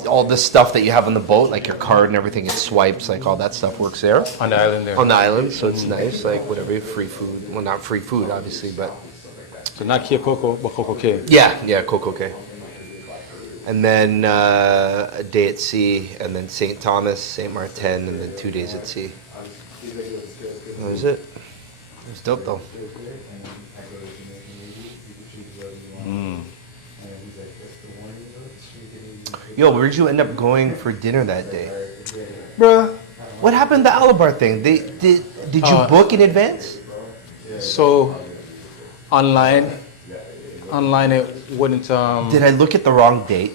all the stuff that you have on the boat, like your card and everything, it swipes. Like all that stuff works there On the island there. on the island. So it's nice. Like whatever, free food. Well, not free food, obviously, but So not Kia Coco, but Coco Cay. yeah, Coco Cay. And then a day at sea, and then St.Thomas, St. Martin, and then 2 days at sea. That was it. It was dope though. Yo, where'd you end up going for dinner that day? Bruh, what happened to the Alabar thing? Did you book in advance? So online it wouldn't Did I look at the wrong date?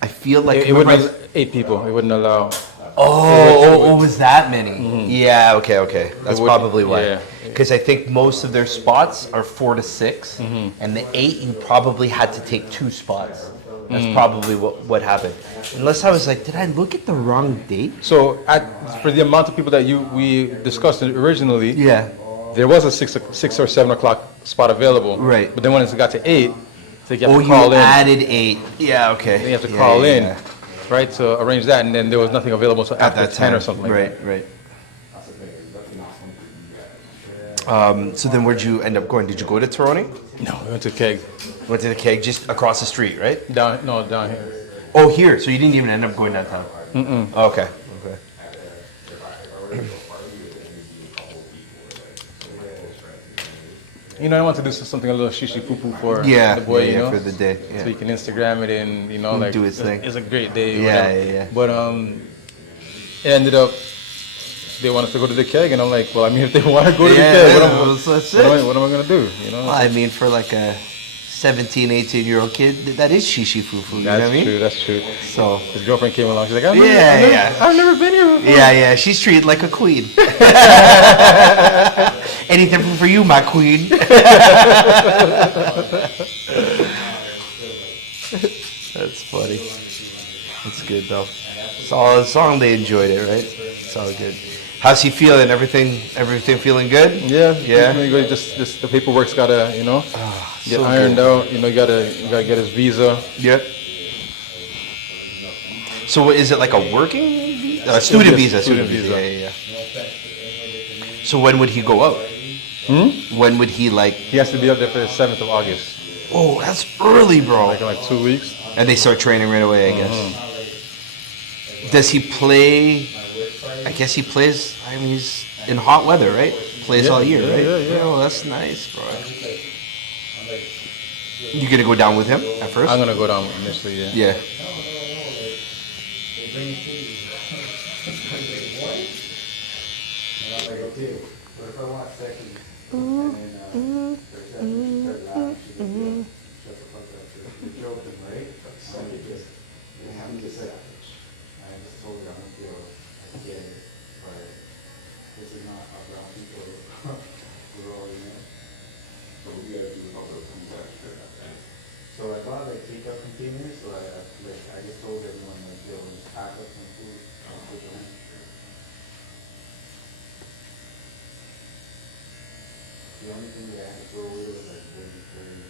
I feel like it wouldn't 8 people. It wouldn't allow. Oh, was that many? Yeah, okay. That's would- probably why. yeah. Because I think most of their spots are 4 to 6, and the 8 you probably had to take 2 spots. That's probably what happened. Unless I was like, did I look at the wrong date? So for the amount of people that we discussed originally, Yeah. there was a 6 or 7 o'clock spot available. Right. But then when it got to 8, so you have Oh, to you call in. added 8. Yeah, okay. Then you have to Yeah, call yeah, in, yeah. right, to arrange that, and then there was nothing available until At after that 10 time. or something like that. Right. So then where'd you end up going? Did you go to Toronto? No, we went to Keg. Went to the keg just across the street, right? Down here. Oh, here. So you didn't even end up going downtown? Okay. You know, I want to do something a little shishi poo poo for Yeah, the boy, yeah, you know, for the day. Yeah. so he can Instagram it and you know, like Do his thing. It's a great day. Yeah, whatever. yeah, yeah. But it ended up they want us to go to the keg, and I'm like, well, I mean, if they want to go to the keg, what am I gonna do? You know? Well, I mean, for like a 17, 18-year-old kid, that is shishi fufu. You know what I mean? True. That's true. So His girlfriend came along. She's like, yeah. I've never been here before. Yeah, she's treated like a queen. Anything for you, my queen. That's funny. That's good though. Solid song. They enjoyed it, right? It's all good. How's he feeling? Everything feeling good? Yeah. Yeah. Just the paperwork's gotta, you know, get so ironed good. out. You know, you gotta get his visa. Yep. So is it like a working visa? Student visa. Student visa. Yeah. So when would he go out? When would he like? He has to be up there for the 7th of August. Oh, that's early, bro. Like in like 2 weeks. And they start training right away, I guess. Does he play? I guess he plays. I mean, he's in hot weather, right? Plays all year, right? Yeah. Oh, that's nice, bro. You gonna go down with him at first? I'm gonna go down initially. Yeah. Yeah. So I bought like takeout containers, so I just told everyone like, yo, just pack up some food. Put them in. The only thing that I had to throw away was like vegetarian.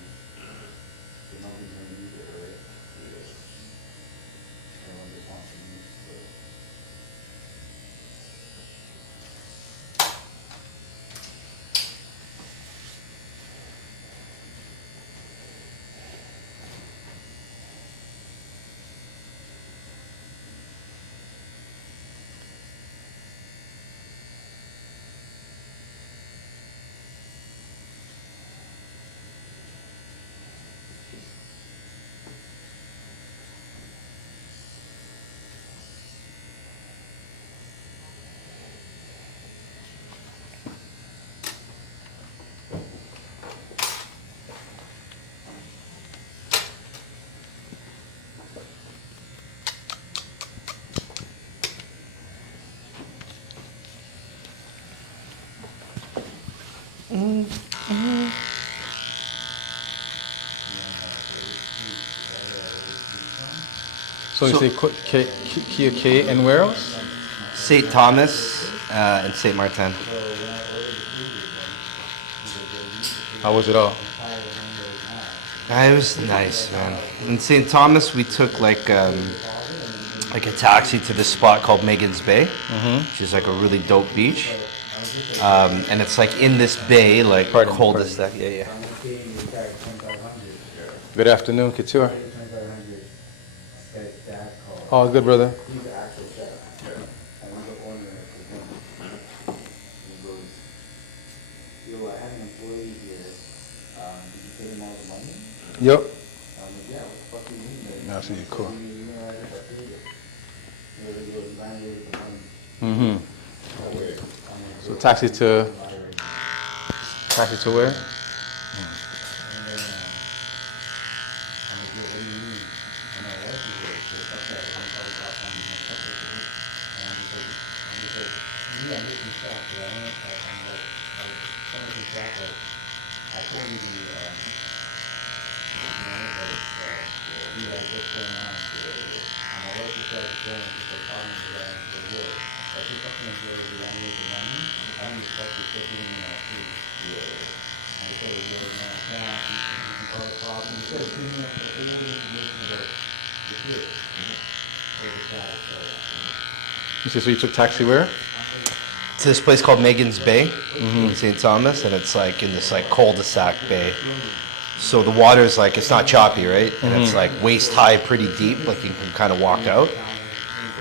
So nobody's gonna use it, right? Everyone just wants to use it. So you say Kia K and where else? St. Thomas and St. Martin. How was it all? It was nice, man. In St. Thomas, we took like a taxi to this spot called Megan's Bay, which is like a really dope beach. And it's like in this bay, like cul-de-sac. Yeah. Good afternoon, Couture. Oh, good, brother. He's the actual chef. And I'm the owner of the gym. He goes, yo, I had an employee here. Did you pay him all the money? Yep. I'm like, yeah, what the fuck do you mean? No, I see you. Cool. You know, I just paid it. He goes, evaluate the money. So taxi to where? So you took taxi where? To this place called Megan's Bay in St. Thomas, and it's like in this like cul-de-sac bay. So the water is like, it's not choppy, right? And it's like waist high, pretty deep, like you can kind of walk out.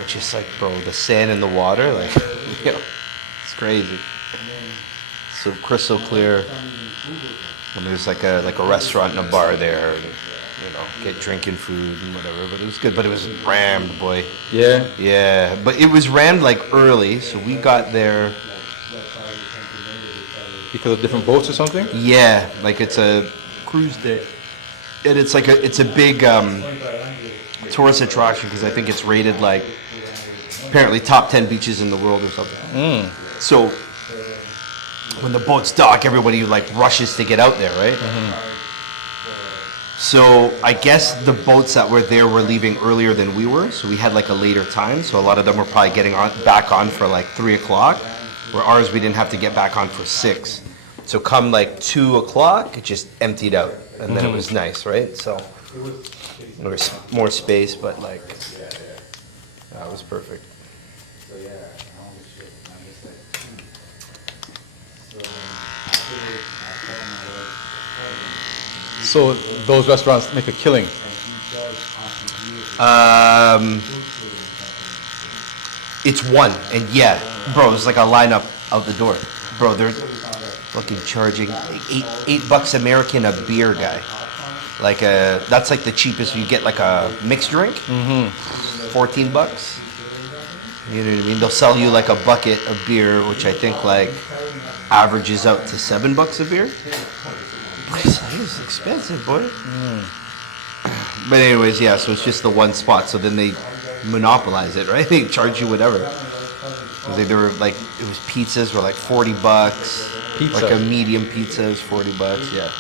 It's just like, bro, the sand in the water, like, you know, it's crazy. So crystal clear. And there's like a restaurant and a bar there, and, you know, get drinking food and whatever. But it was good. But it was rammed, boy. Yeah. Yeah, but it was rammed like early, so we got there. Because of different boats or something? Yeah, like it's a cruise day, and it's like it's a big tourist attraction because I think it's rated like apparently top 10 beaches in the world or something. So when the boats dock, everybody like rushes to get out there, right? So I guess the boats that were there were leaving earlier than we were, so we had like a later time. So a lot of them were probably getting back on for like 3 o'clock, where ours we didn't have to get back on for 6. So come like 2 o'clock, it just emptied out, and then it was nice, right? So there was more space, but like that was perfect. So those restaurants make a killing. It's one, and yeah, bro, it's like a lineup out the door, bro. They're fucking charging $8 American a beer, guy. Like that's like the cheapest. You get like a mixed drink, $14. You know what I mean? They'll sell you like a bucket of beer, which I think like averages out to $7 a beer. It's expensive, boy. But anyways, yeah. So it's just the one spot. So then they monopolize it, right? They charge you whatever. They were like, it was pizzas were like $40. Pizza. Like a medium pizza is $40. Yeah.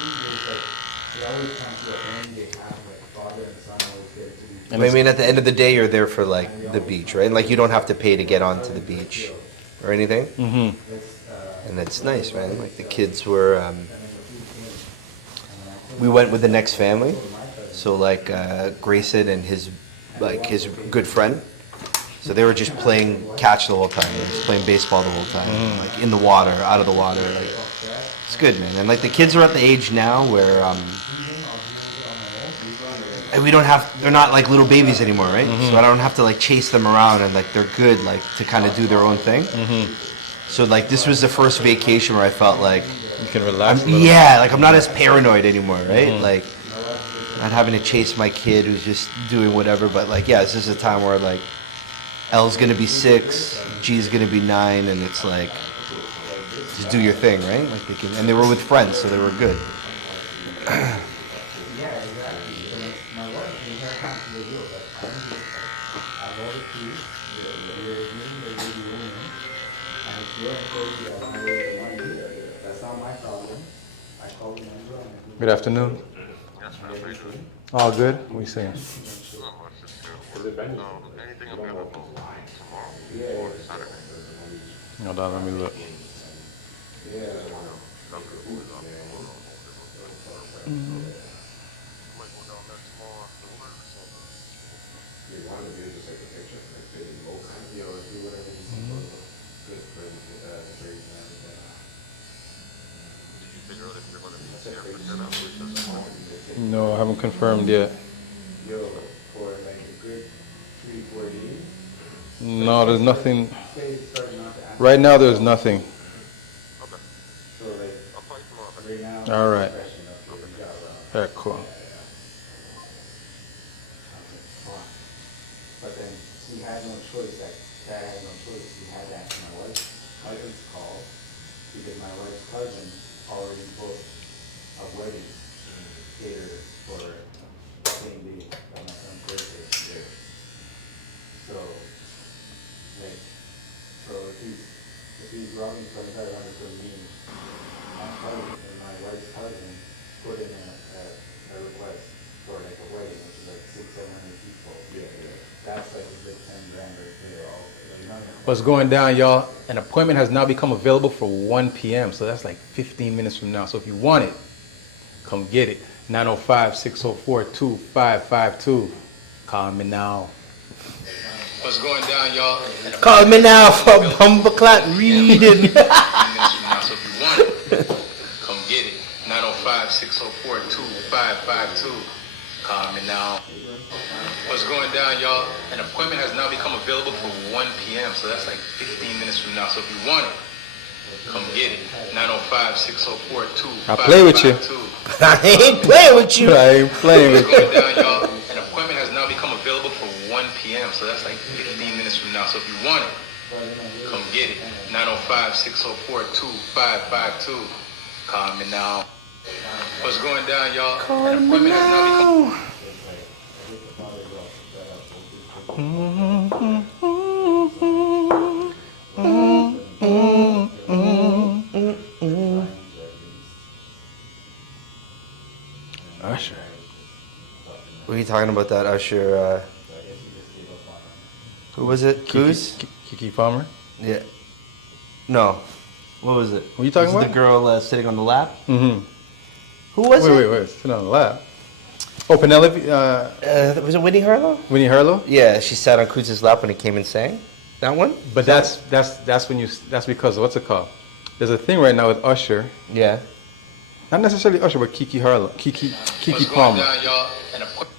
I mean, at the end of the day, you're there for like the beach, right? Like you don't have to pay to get onto the beach or anything. And it's nice, man. Like the kids were. We went with the next family, so like Grayson and his good friend. So they were just playing catch the whole time. They were just playing baseball the whole time, like in the water, out of the water. Like it's good, man. And like the kids are at the age now where and they're not like little babies anymore, right? So I don't have to like chase them around, and like they're good like to kind of do their own thing. So like this was the first vacation where I felt like you can relax. Yeah, like I'm not as paranoid anymore, right? Like not having to chase my kid who's just doing whatever. But like, yeah, this is a time where like L's gonna be 6, G's gonna be 9, and it's like just do your thing, right? Like they can, and they were with friends, so they were good. Good afternoon. All good? What are you saying? Hold on, let me look. No, I haven't confirmed yet. No, there's nothing. Right now, there's nothing. All right. All right, cool. But then he had no choice. Dad had no choice. He had to answer my wife's cousin's call because my wife's cousin already booked a wedding catered for the same day that my son's birthday is there. So, like, if he's routing $2,500 for me, my cousin and my wife's cousin put in a request for like a wedding, which is like 600-700 people. That's like a good 10 grand right there. What's going down, y'all? An appointment has now become available for 1 p.m. So that's like 15 minutes from now. So if you want it, come get it. 905-604-2552. Call me now. What's going down, y'all? Call me now for bumboclaat reading. So if you want it, come get it. 905-604-2552. Call me now. What's going down, y'all? An appointment has now become available for 1 p.m. So that's like 15 minutes from now. So if you want it, Come get it. 905-604-2552. I play with you. I ain't playing with you. I ain't playing with you. Going down, y'all. An appointment has now become available for 1 p.m. So that's like 15 minutes from now. So if you want it, come get it. 905-604-2552. Call me now. What's going down, y'all? An appointment has now become. Usher. What are you talking about that Usher? Who was it? Kuz? Kiki Palmer. Yeah. No. What was it? What are you talking Was it about? the girl sitting on the lap? Mm-hmm. Who was it? Wait. Sit on the lap. Oh, Penelope. Was it Winnie Harlow? Winnie Harlow. Yeah, she sat on Kuz's lap when he came and sang. That one? But that's because what's it called? There's a thing right now with Usher. Yeah. Not necessarily Usher, but Kiki Harlow. Kiki What's going Palmer. down, y'all? An appointment.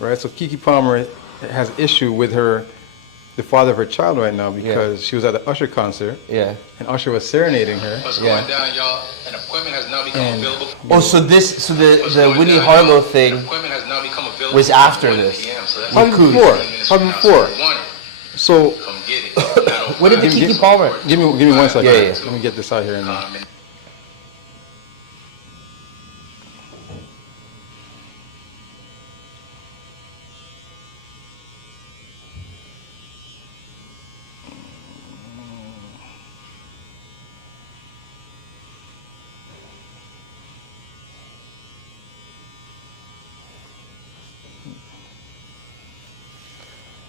Right. So Kiki Palmer has issue with the father of her child right now because she was at the Usher concert Yeah. and Usher was serenading her. What's Yeah. going down, y'all? An appointment has now become And- available. Oh, so the What's going Winnie down, Harlow y'all? An thing appointment has now become available was for after 1 this. PM, so that's Probably Kuz. before. 15 minutes Probably from now. So before. if you want it, So come get it. What did the Kiki Palmer? give me 1 second. Yeah. Let me get this out here and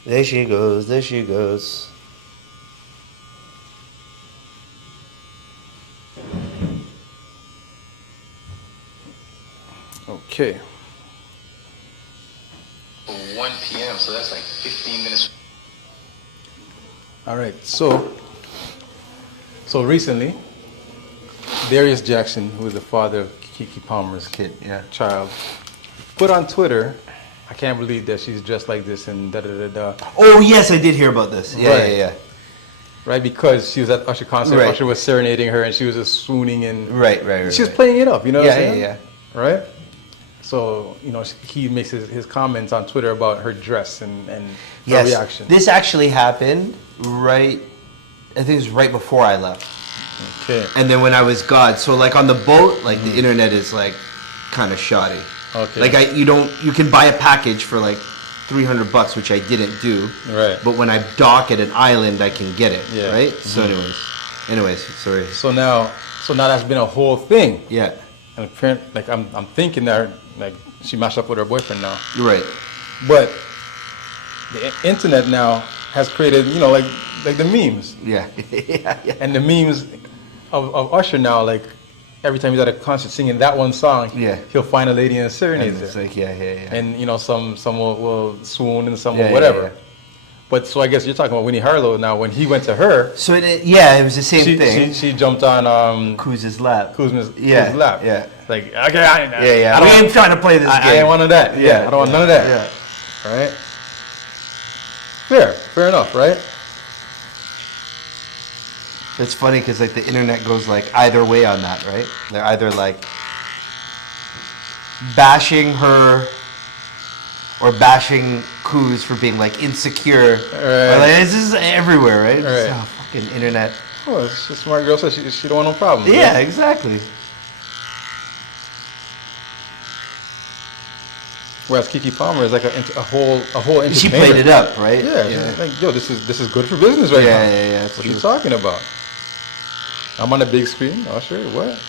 There she goes. There she goes. Okay. for 1 PM, so that's like 15 minutes. All right. So recently, Darius Jackson, who is the father of Kiki Palmer's Kid, yeah. child, put on Twitter, "I can't believe that she's dressed like this," and da da da da. Oh, yes, I did hear about this. Yeah, Right. yeah. Right, because she was at Usher concert. Right. Usher was serenading her, and she was just swooning and Right. she was playing it up. You know what I'm Yeah, saying? yeah. Right. So he makes his comments on Twitter about her dress and her Yes. reaction. This actually happened right, I think it was right before I left. Okay. And then when I was gone, so like on the boat, like the internet is like kind of shoddy. Okay. Like you can buy a package for like $300, which I didn't do. Right. But when I dock at an island, I can get it. Yeah. Right. So anyways, sorry. So now that's been a whole thing. Yeah. And apparently, like I'm thinking that like she matched up with her boyfriend now. You're right. But the internet now has created, like the memes. Yeah. yeah. And the memes of Usher now, like every time he's at a concert singing that one song, Yeah. he'll find a lady and serenade And it's her. like yeah. And some will swoon and some Yeah, will yeah, whatever. yeah. But so I guess you're talking about Winnie Harlow now. When he went to her, So it was the same thing. she jumped on Kuz's lap. Kuzma's Yeah, lap. yeah. Like okay, I Yeah. We ain't trying to play this game. I ain't want none of that. Yeah, I don't want none of that. Yeah. Right? Fair enough, right? It's funny because like the internet goes like either way on that, right? They're either like bashing her or bashing Kuz for being like insecure. Right. Or, like, this is everywhere, right? It's Right. fucking internet. Well, it's a smart girl says she don't want no problem. right? Yeah, exactly. Whereas Kiki Palmer is like a whole entertainer. She played it up, right? Yeah, like yo, this is good for business right now. Yeah. What are you talking about? I'm on a big screen. Oh sure, what?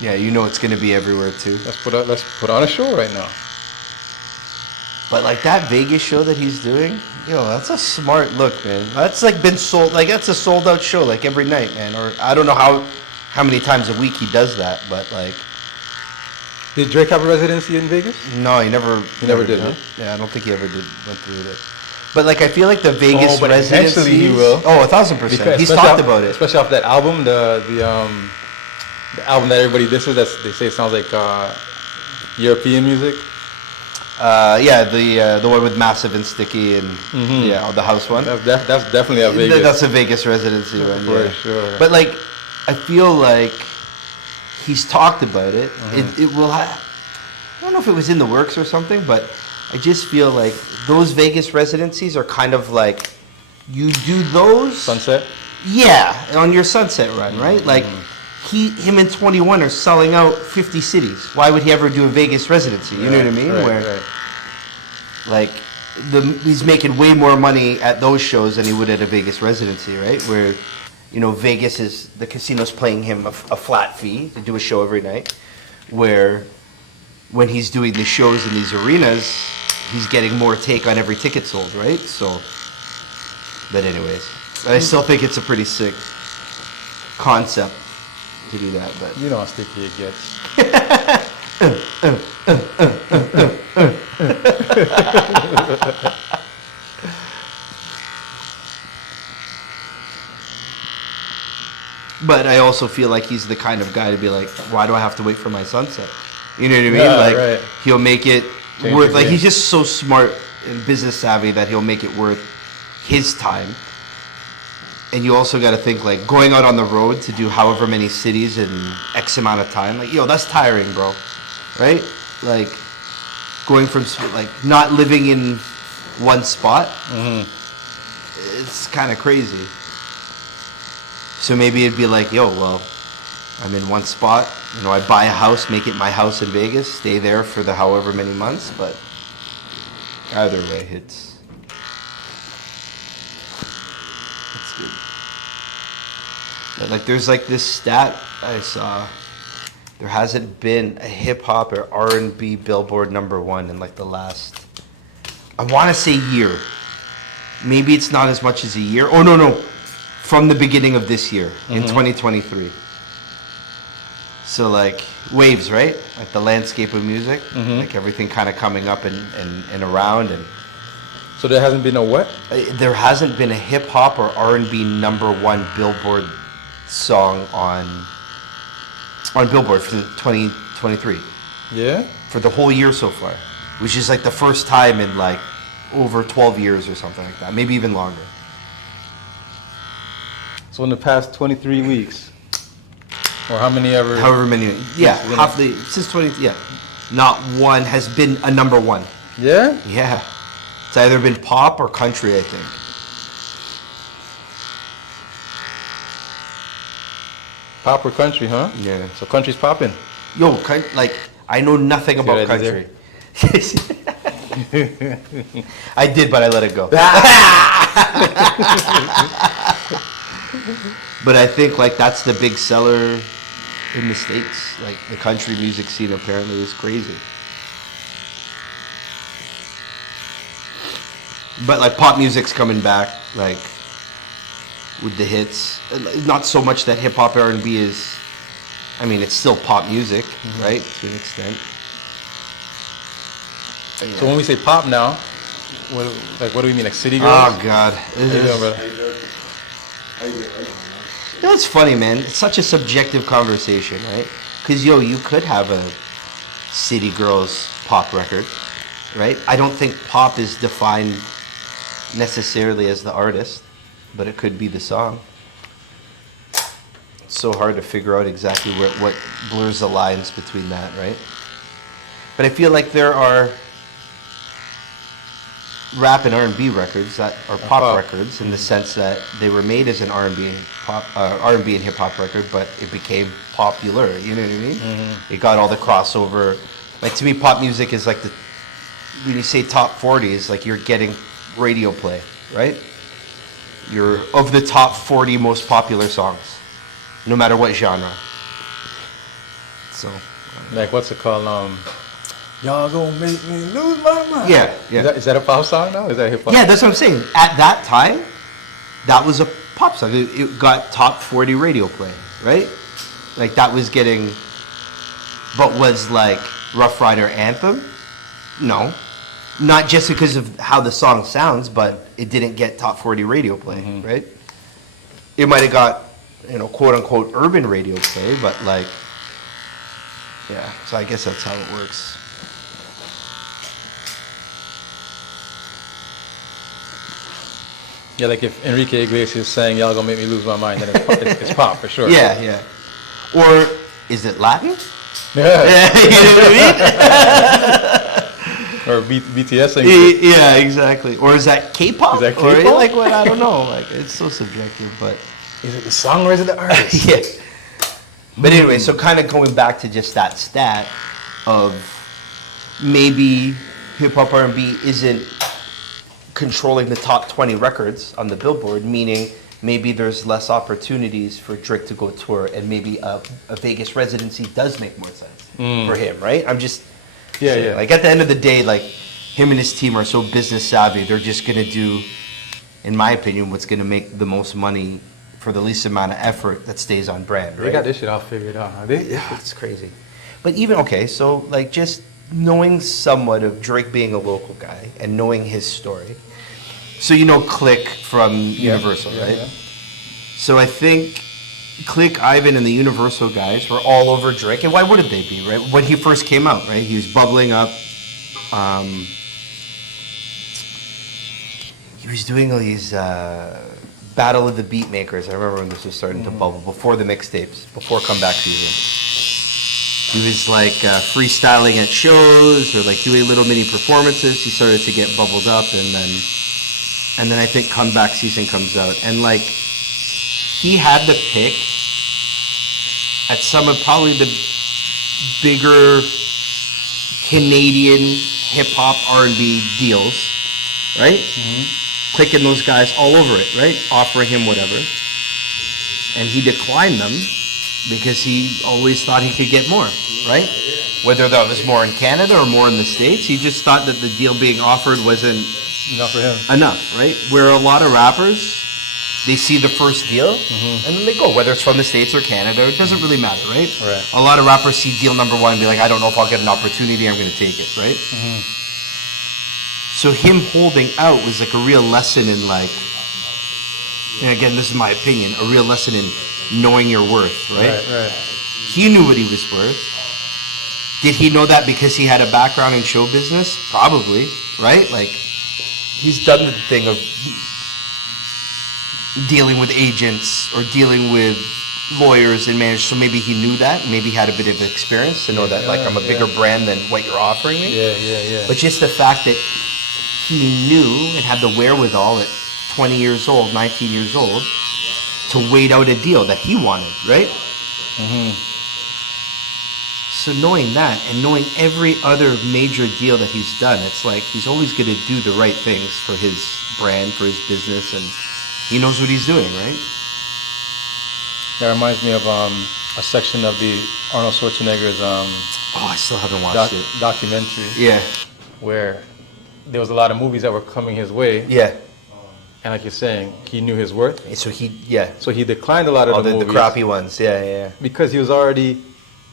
Yeah, you know it's gonna be everywhere too. Let's put on a show right now. But like that Vegas show that he's doing, that's a smart look, man. That's like been sold, like that's a sold out show like every night, man. Or I don't know how many times a week he does that, but like. Did Drake have a residency in Vegas? No, he never. He never did, huh? Yeah, I don't think he ever went through it. But like I feel like the Vegas but residencies. eventually he will. Oh, 1,000%. He's especially talked off- about it. Especially off that album, the album that everybody disses. They say it sounds like European music. Yeah, the one with Massive and Sticky and the house one. That's definitely a Vegas. That's a Vegas residency one. For Yeah. sure. But like, I feel like he's talked about it. It will I don't know if it was in the works or something, but I just feel like those Vegas residencies are kind of like, you do those. Sunset? Yeah, on your Sunset run, right? Like, him and 21 are selling out 50 cities. Why would he ever do a Vegas residency? You know what I mean? Right. Like, he's making way more money at those shows than he would at a Vegas residency, right? Where, you know, Vegas is, the casino's paying him a flat fee to do a show every night. Where, when he's doing the shows in these arenas, he's getting more take on every ticket sold, right? So, but anyways, I still think it's a pretty sick concept to do that, but. You know how sticky it gets. But I also feel like he's the kind of guy to be like, why do I have to wait for my sunset? You know what I mean? Yeah, like, right. He'll make it Change worth, the like, game. he's just so smart and business savvy that he'll make it worth his time. And you also got to think, like, going out on the road to do however many cities in X amount of time, like, yo, that's tiring, bro. Right? Like, going from, like, not living in one spot, it's kind of crazy. So maybe it'd be like, yo, well, I'm in one spot, you know, I buy a house, make it my house in Vegas, stay there for the however many months, but either way, it's good. But like, there's like this stat I saw, there hasn't been a hip-hop or R&B Billboard #1 in like the last, I want to say year. Maybe it's not as much as a year. Oh, no. From the beginning of this year, in 2023. So like, waves, right? Like the landscape of music, like everything kind of coming up and around. And So there hasn't been a what? there hasn't been a hip-hop or R&B #1 Billboard song on Billboard for 2023. Yeah? For the whole year so far. Which is like the first time in like over 12 years or something like that. Maybe even longer. So in the past 23 weeks, or how many ever? However many, yeah, since 20, yeah. Not one has been a #1. Yeah? Yeah. It's either been pop or country, I think. Pop or country, huh? Yeah. So country's popping. Yo, like, I know nothing See about what I country. did I did, but I let it go. But I think, like, that's the big seller in the States. Like, the country music scene apparently is crazy. But, like, pop music's coming back, like, with the hits. Not so much that hip-hop R&B is, I mean, it's still pop music, right, to an extent. So when we say pop now, what do we mean, like city girls? Oh, God. How you doing, brother? You know, it's funny, man. It's such a subjective conversation, right? Because, yo, you could have a city girls pop record, right? I don't think pop is defined necessarily as the artist, but it could be the song. It's so hard to figure out exactly what blurs the lines between that, right? But I feel like there are rap and R&B records that are pop records in the sense that they were made as an R&B and hip hop record, but it became popular. You know what I mean? It got all the crossover. Like, to me, pop music is like when you say top 40, is like you're getting radio play, right? You're of the top 40 most popular songs, no matter what genre. So, Like, what's it called? Y'all gonna make me lose my mind. yeah. Is that a pop song now? Is that hip hop? Yeah, that's what I'm saying. At that time, that was a pop song. It got top 40 radio play, right? Like, that was getting, but was like Rough Rider anthem? No. Not just because of how the song sounds, but it didn't get top 40 radio play, right? It might have got, quote unquote urban radio play, but like, yeah, so I guess that's how it works. Yeah, like if Enrique Iglesias saying y'all gonna make me lose my mind, then it's pop for sure. Yeah, yeah. Or is it Latin? Yeah. You know what I mean? Or BTS saying Yeah, exactly. Or is that K-pop? Is that Or, K-pop? like what? I don't know. Like it's so subjective, but is it the song or is it the artist? yeah. But anyway, so kind of going back to just that stat of maybe hip hop R&B isn't controlling the top 20 records on the Billboard, meaning maybe there's less opportunities for Drake to go tour, and maybe a Vegas residency does make more sense for him, right? I'm just saying, Yeah. like at the end of the day, like him and his team are so business savvy, they're just gonna do, in my opinion, what's gonna make the most money for the least amount of effort that stays on brand, right? They got this shit all figured out. Huh? Yeah, it's crazy. But even, okay, so like just knowing somewhat of Drake being a local guy and knowing his story. So you know Click from Universal, right? Yeah. So I think Click, Ivan, and the Universal guys were all over Drake. And why wouldn't they be, right? When he first came out, right? He was bubbling up. He was doing all these Battle of the Beat Makers. I remember when this was starting to bubble, before the mixtapes, before comeback season. He was like freestyling at shows or like doing little mini performances. He started to get bubbled up, and then I think comeback season comes out, and like he had the pick at some of probably the bigger Canadian hip hop R&B deals, right? Clicking those guys all over it, right? Offering him whatever, and he declined them because he always thought he could get more, right? Whether that was more in Canada or more in the States, he just thought that the deal being offered wasn't Enough for him. enough, right? Where a lot of rappers, they see the first deal and then they go, whether it's from the States or Canada, it doesn't really matter, right? Right. A lot of rappers see deal number one and be like, I don't know if I'll get an opportunity, I'm going to take it, right? So him holding out was like a real lesson in like, and again, this is my opinion, a real lesson in knowing your worth, right? Right. He knew what he was worth. Did he know that because he had a background in show business? Probably, right? Like, he's done the thing of dealing with agents or dealing with lawyers and managers, so maybe he knew that, maybe he had a bit of experience to know that, like, I'm a bigger brand than what you're offering me. Yeah. But just the fact that he knew and had the wherewithal at 20 years old, 19 years old, to wait out a deal that he wanted, right? So knowing that and knowing every other major deal that he's done, it's like he's always going to do the right things for his brand, for his business, and he knows what he's doing, right? That reminds me of a section of the Arnold Schwarzenegger's Oh, I still haven't watched it. documentary Yeah, where there was a lot of movies that were coming his way, yeah. and like you're saying, he knew his worth, So he so he declined a lot of all the the movies crappy ones, yeah. because he was already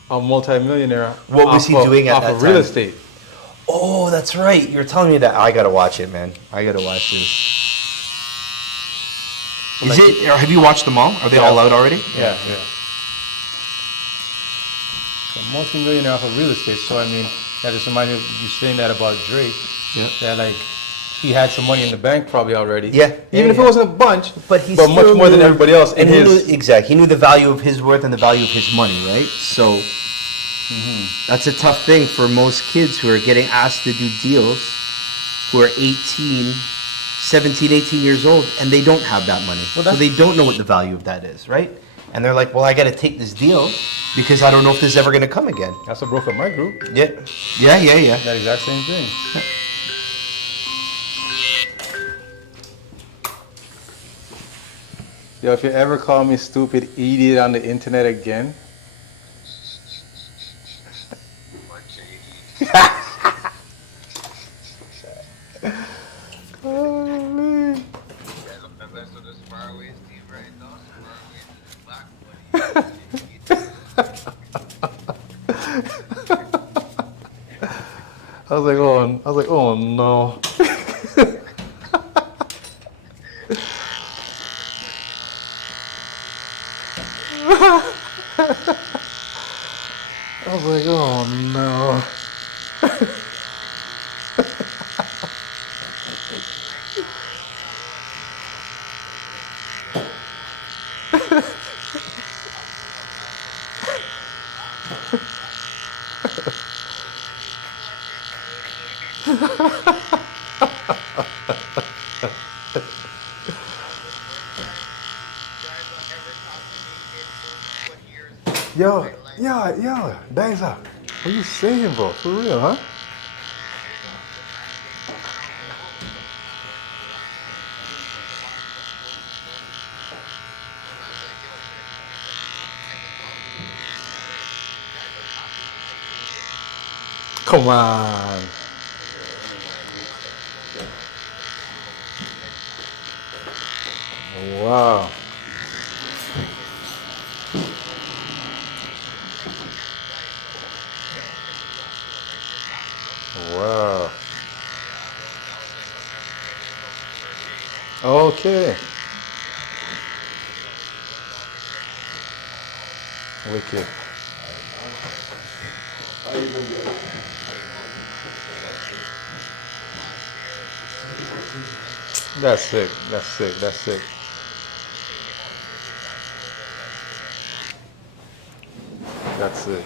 a multimillionaire. What was he doing at off that of real time? estate? Oh, that's right. You're telling me that. I gotta watch it, man. I gotta watch this. Is it? Or have you watched them all? Are they all out already? Yeah. A multi-millionaire off of real estate. So I mean, that just reminds me of you saying that about Drake. Yeah. That like he had some money in the bank probably already. Yeah. Even if it wasn't a bunch, But he much still more than knew- everybody else in and he his. knew, exactly. He knew the value of his worth and the value of his money, right? So that's a tough thing for most kids who are getting asked to do deals, who are 18, 17, 18 years old, and they don't have that money. Well, So they don't know what the value of that is, right? And they're like, well, I got to take this deal because I don't know if this is ever going to come again. That's what broke up my group. Yeah. That exact same thing. Yo, if you ever call me stupid idiot on the internet again, I was like, oh no. I was like, oh no. Yo, Daisa, what are you saying, bro? For real, huh? Come on. Wow. Wow. Okay. Wicked. That's sick. That's sick. That's sick. That's sick.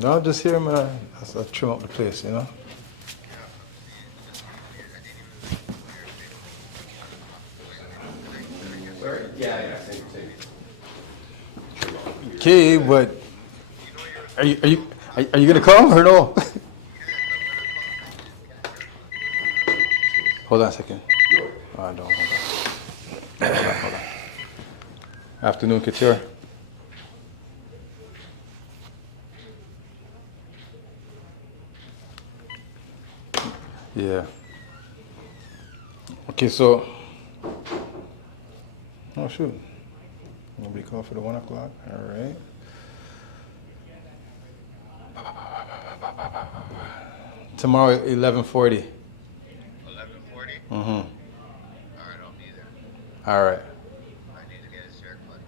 No, just hear him. I trim up the place, you know. Okay, but are you gonna come or no? Hold on a second. Oh, I don't. Hold on. Afternoon, Couture. Yeah. Okay, so. Oh shoot. Nobody called for the 1 o'clock. All right. Tomorrow, 11:40. 11:40? Mm-hmm. All right, I'll be there. All right. I need to get his haircut, man.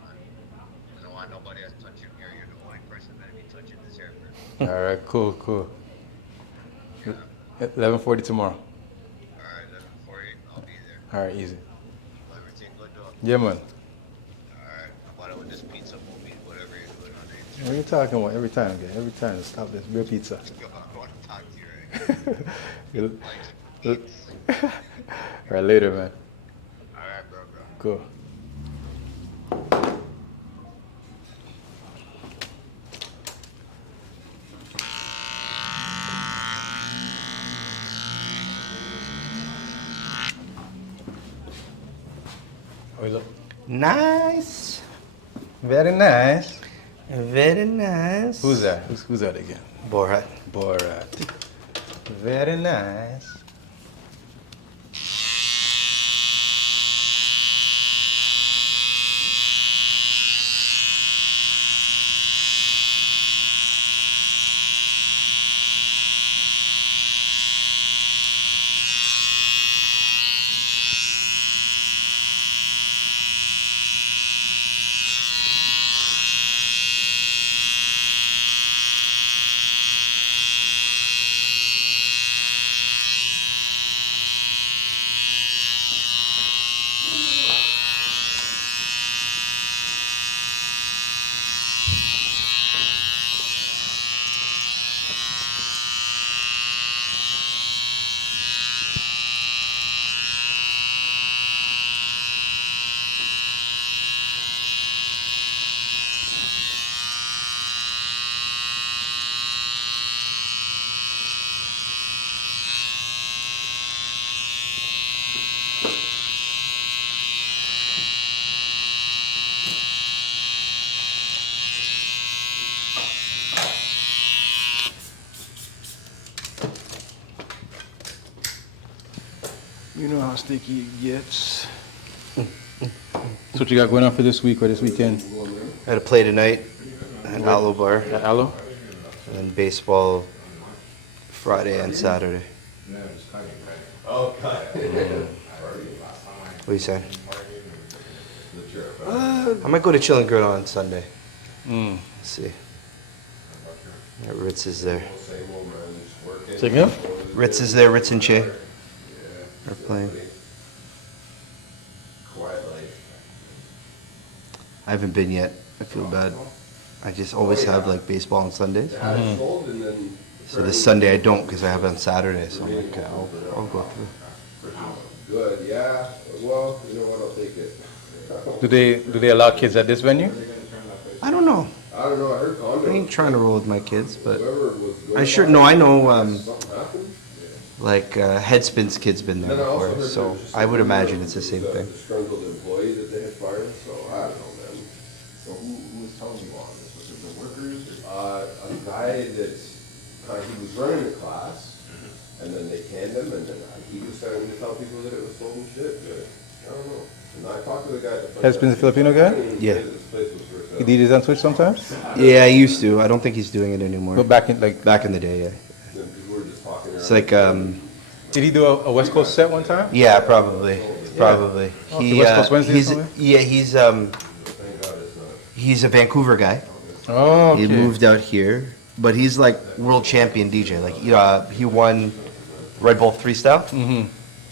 I don't want nobody else touching here. You're the only person that be touching this haircut. All right. Cool. 11:40 tomorrow. All right, 11:40, I'll be there. All right. Easy. Everything good, though? Yeah, man. All right, how about with this pizza movie, whatever you're doing on What are you talking about? Every time, okay? Every time. Stop this. Real pizza. I want to talk to you, right? You- Like, All right. Later, man. all right, bro. Cool. Oh, look. Nice. Very nice. Very nice. Who's that? Who's that again? Borat. Borat. Very nice. You know how sticky it gets. So what you got going on for this week or this weekend? I had to play tonight at Harlow Bar. At Aloe? And then baseball Friday and Saturday. What are you saying? I might go to Chill and Grill on Sunday. Let's see. Yeah, Ritz is there. Say again? Ritz is there. Ritz and Che are playing. I haven't been yet. I feel bad. I just always have like baseball on Sundays. So this Sunday I don't because I have it on Saturday. So I'm like, I'll go through. Good, yeah. Well, you know what? I'll take it. Do they allow kids at this venue? I don't know. I don't know. I heard I condos. ain't trying to roll with my kids, but Whoever was going I sure no. I know something happened. like Headspin's kid's been there Then I also before, heard so there was just I would a rumor imagine it's the of same a thing. disgruntled employee that they had fired. So I don't know, man. So who was telling you all this? Was it the workers? A guy that he was running a class, and then they canned him, and then he was starting to tell people that it was full of shit. But I don't know. And I talked to the guy at the front Has been the desk. Filipino guy? Yeah. This place was for sale. He DJs on Twitch sometimes? Yeah, I used to. I don't think he's doing it anymore. But back in like, Back in the day, yeah. Then people were just talking It's around. like did he do a West Coast set one time? yeah, probably. Oh, the West Coast Wednesday or he's something? yeah, he's a Vancouver guy. Oh, okay. He moved out here, but he's like world champion DJ. Like he won Red Bull Freestyle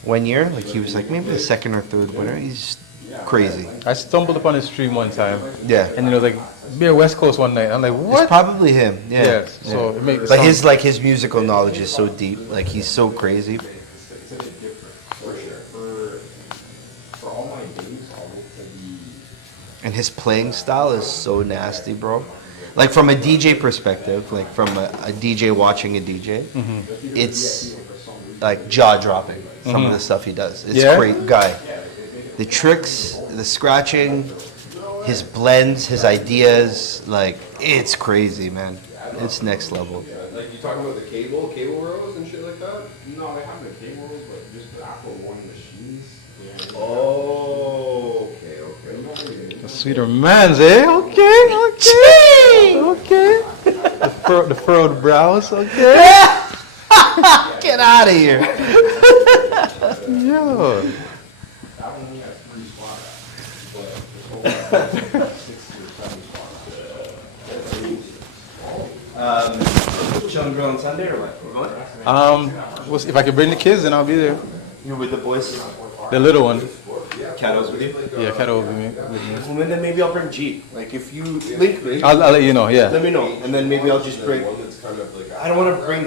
1 year. Like he was like maybe the second or third winner. He's crazy. I stumbled upon his stream one time, Yeah. and it was like, be a West Coast one night. I'm like, It's what? probably him. Yeah. Yes. So it makes But his musical knowledge is so deep. Like he's so crazy. And his playing style is so nasty, bro. Like from a DJ perspective, like from a DJ watching a DJ, it's like jaw dropping. Some of the stuff he does. It's Yeah? great guy. The tricks, the scratching, his blends, his ideas, like it's crazy, man. It's next level. Like you talking about the cable rows and shit like that? No, they have the cable, but just the actual one machines. Oh, okay. The sweeter man's, eh? Okay. The furrowed brows, okay. Get out of here. Yo. That one only has 3 spots, but there's over 60 or 70 spots. Chilling grill on Sunday or what? If I could bring the kids, then I'll be there. You're with the boys? The little one. Cattle's with you? Yeah, Kato will be with me. Well, then maybe I'll bring Jeep. Like if you link me, I'll let you know, yeah. let me know, and then maybe I'll just bring. One that's kind of like I don't want to bring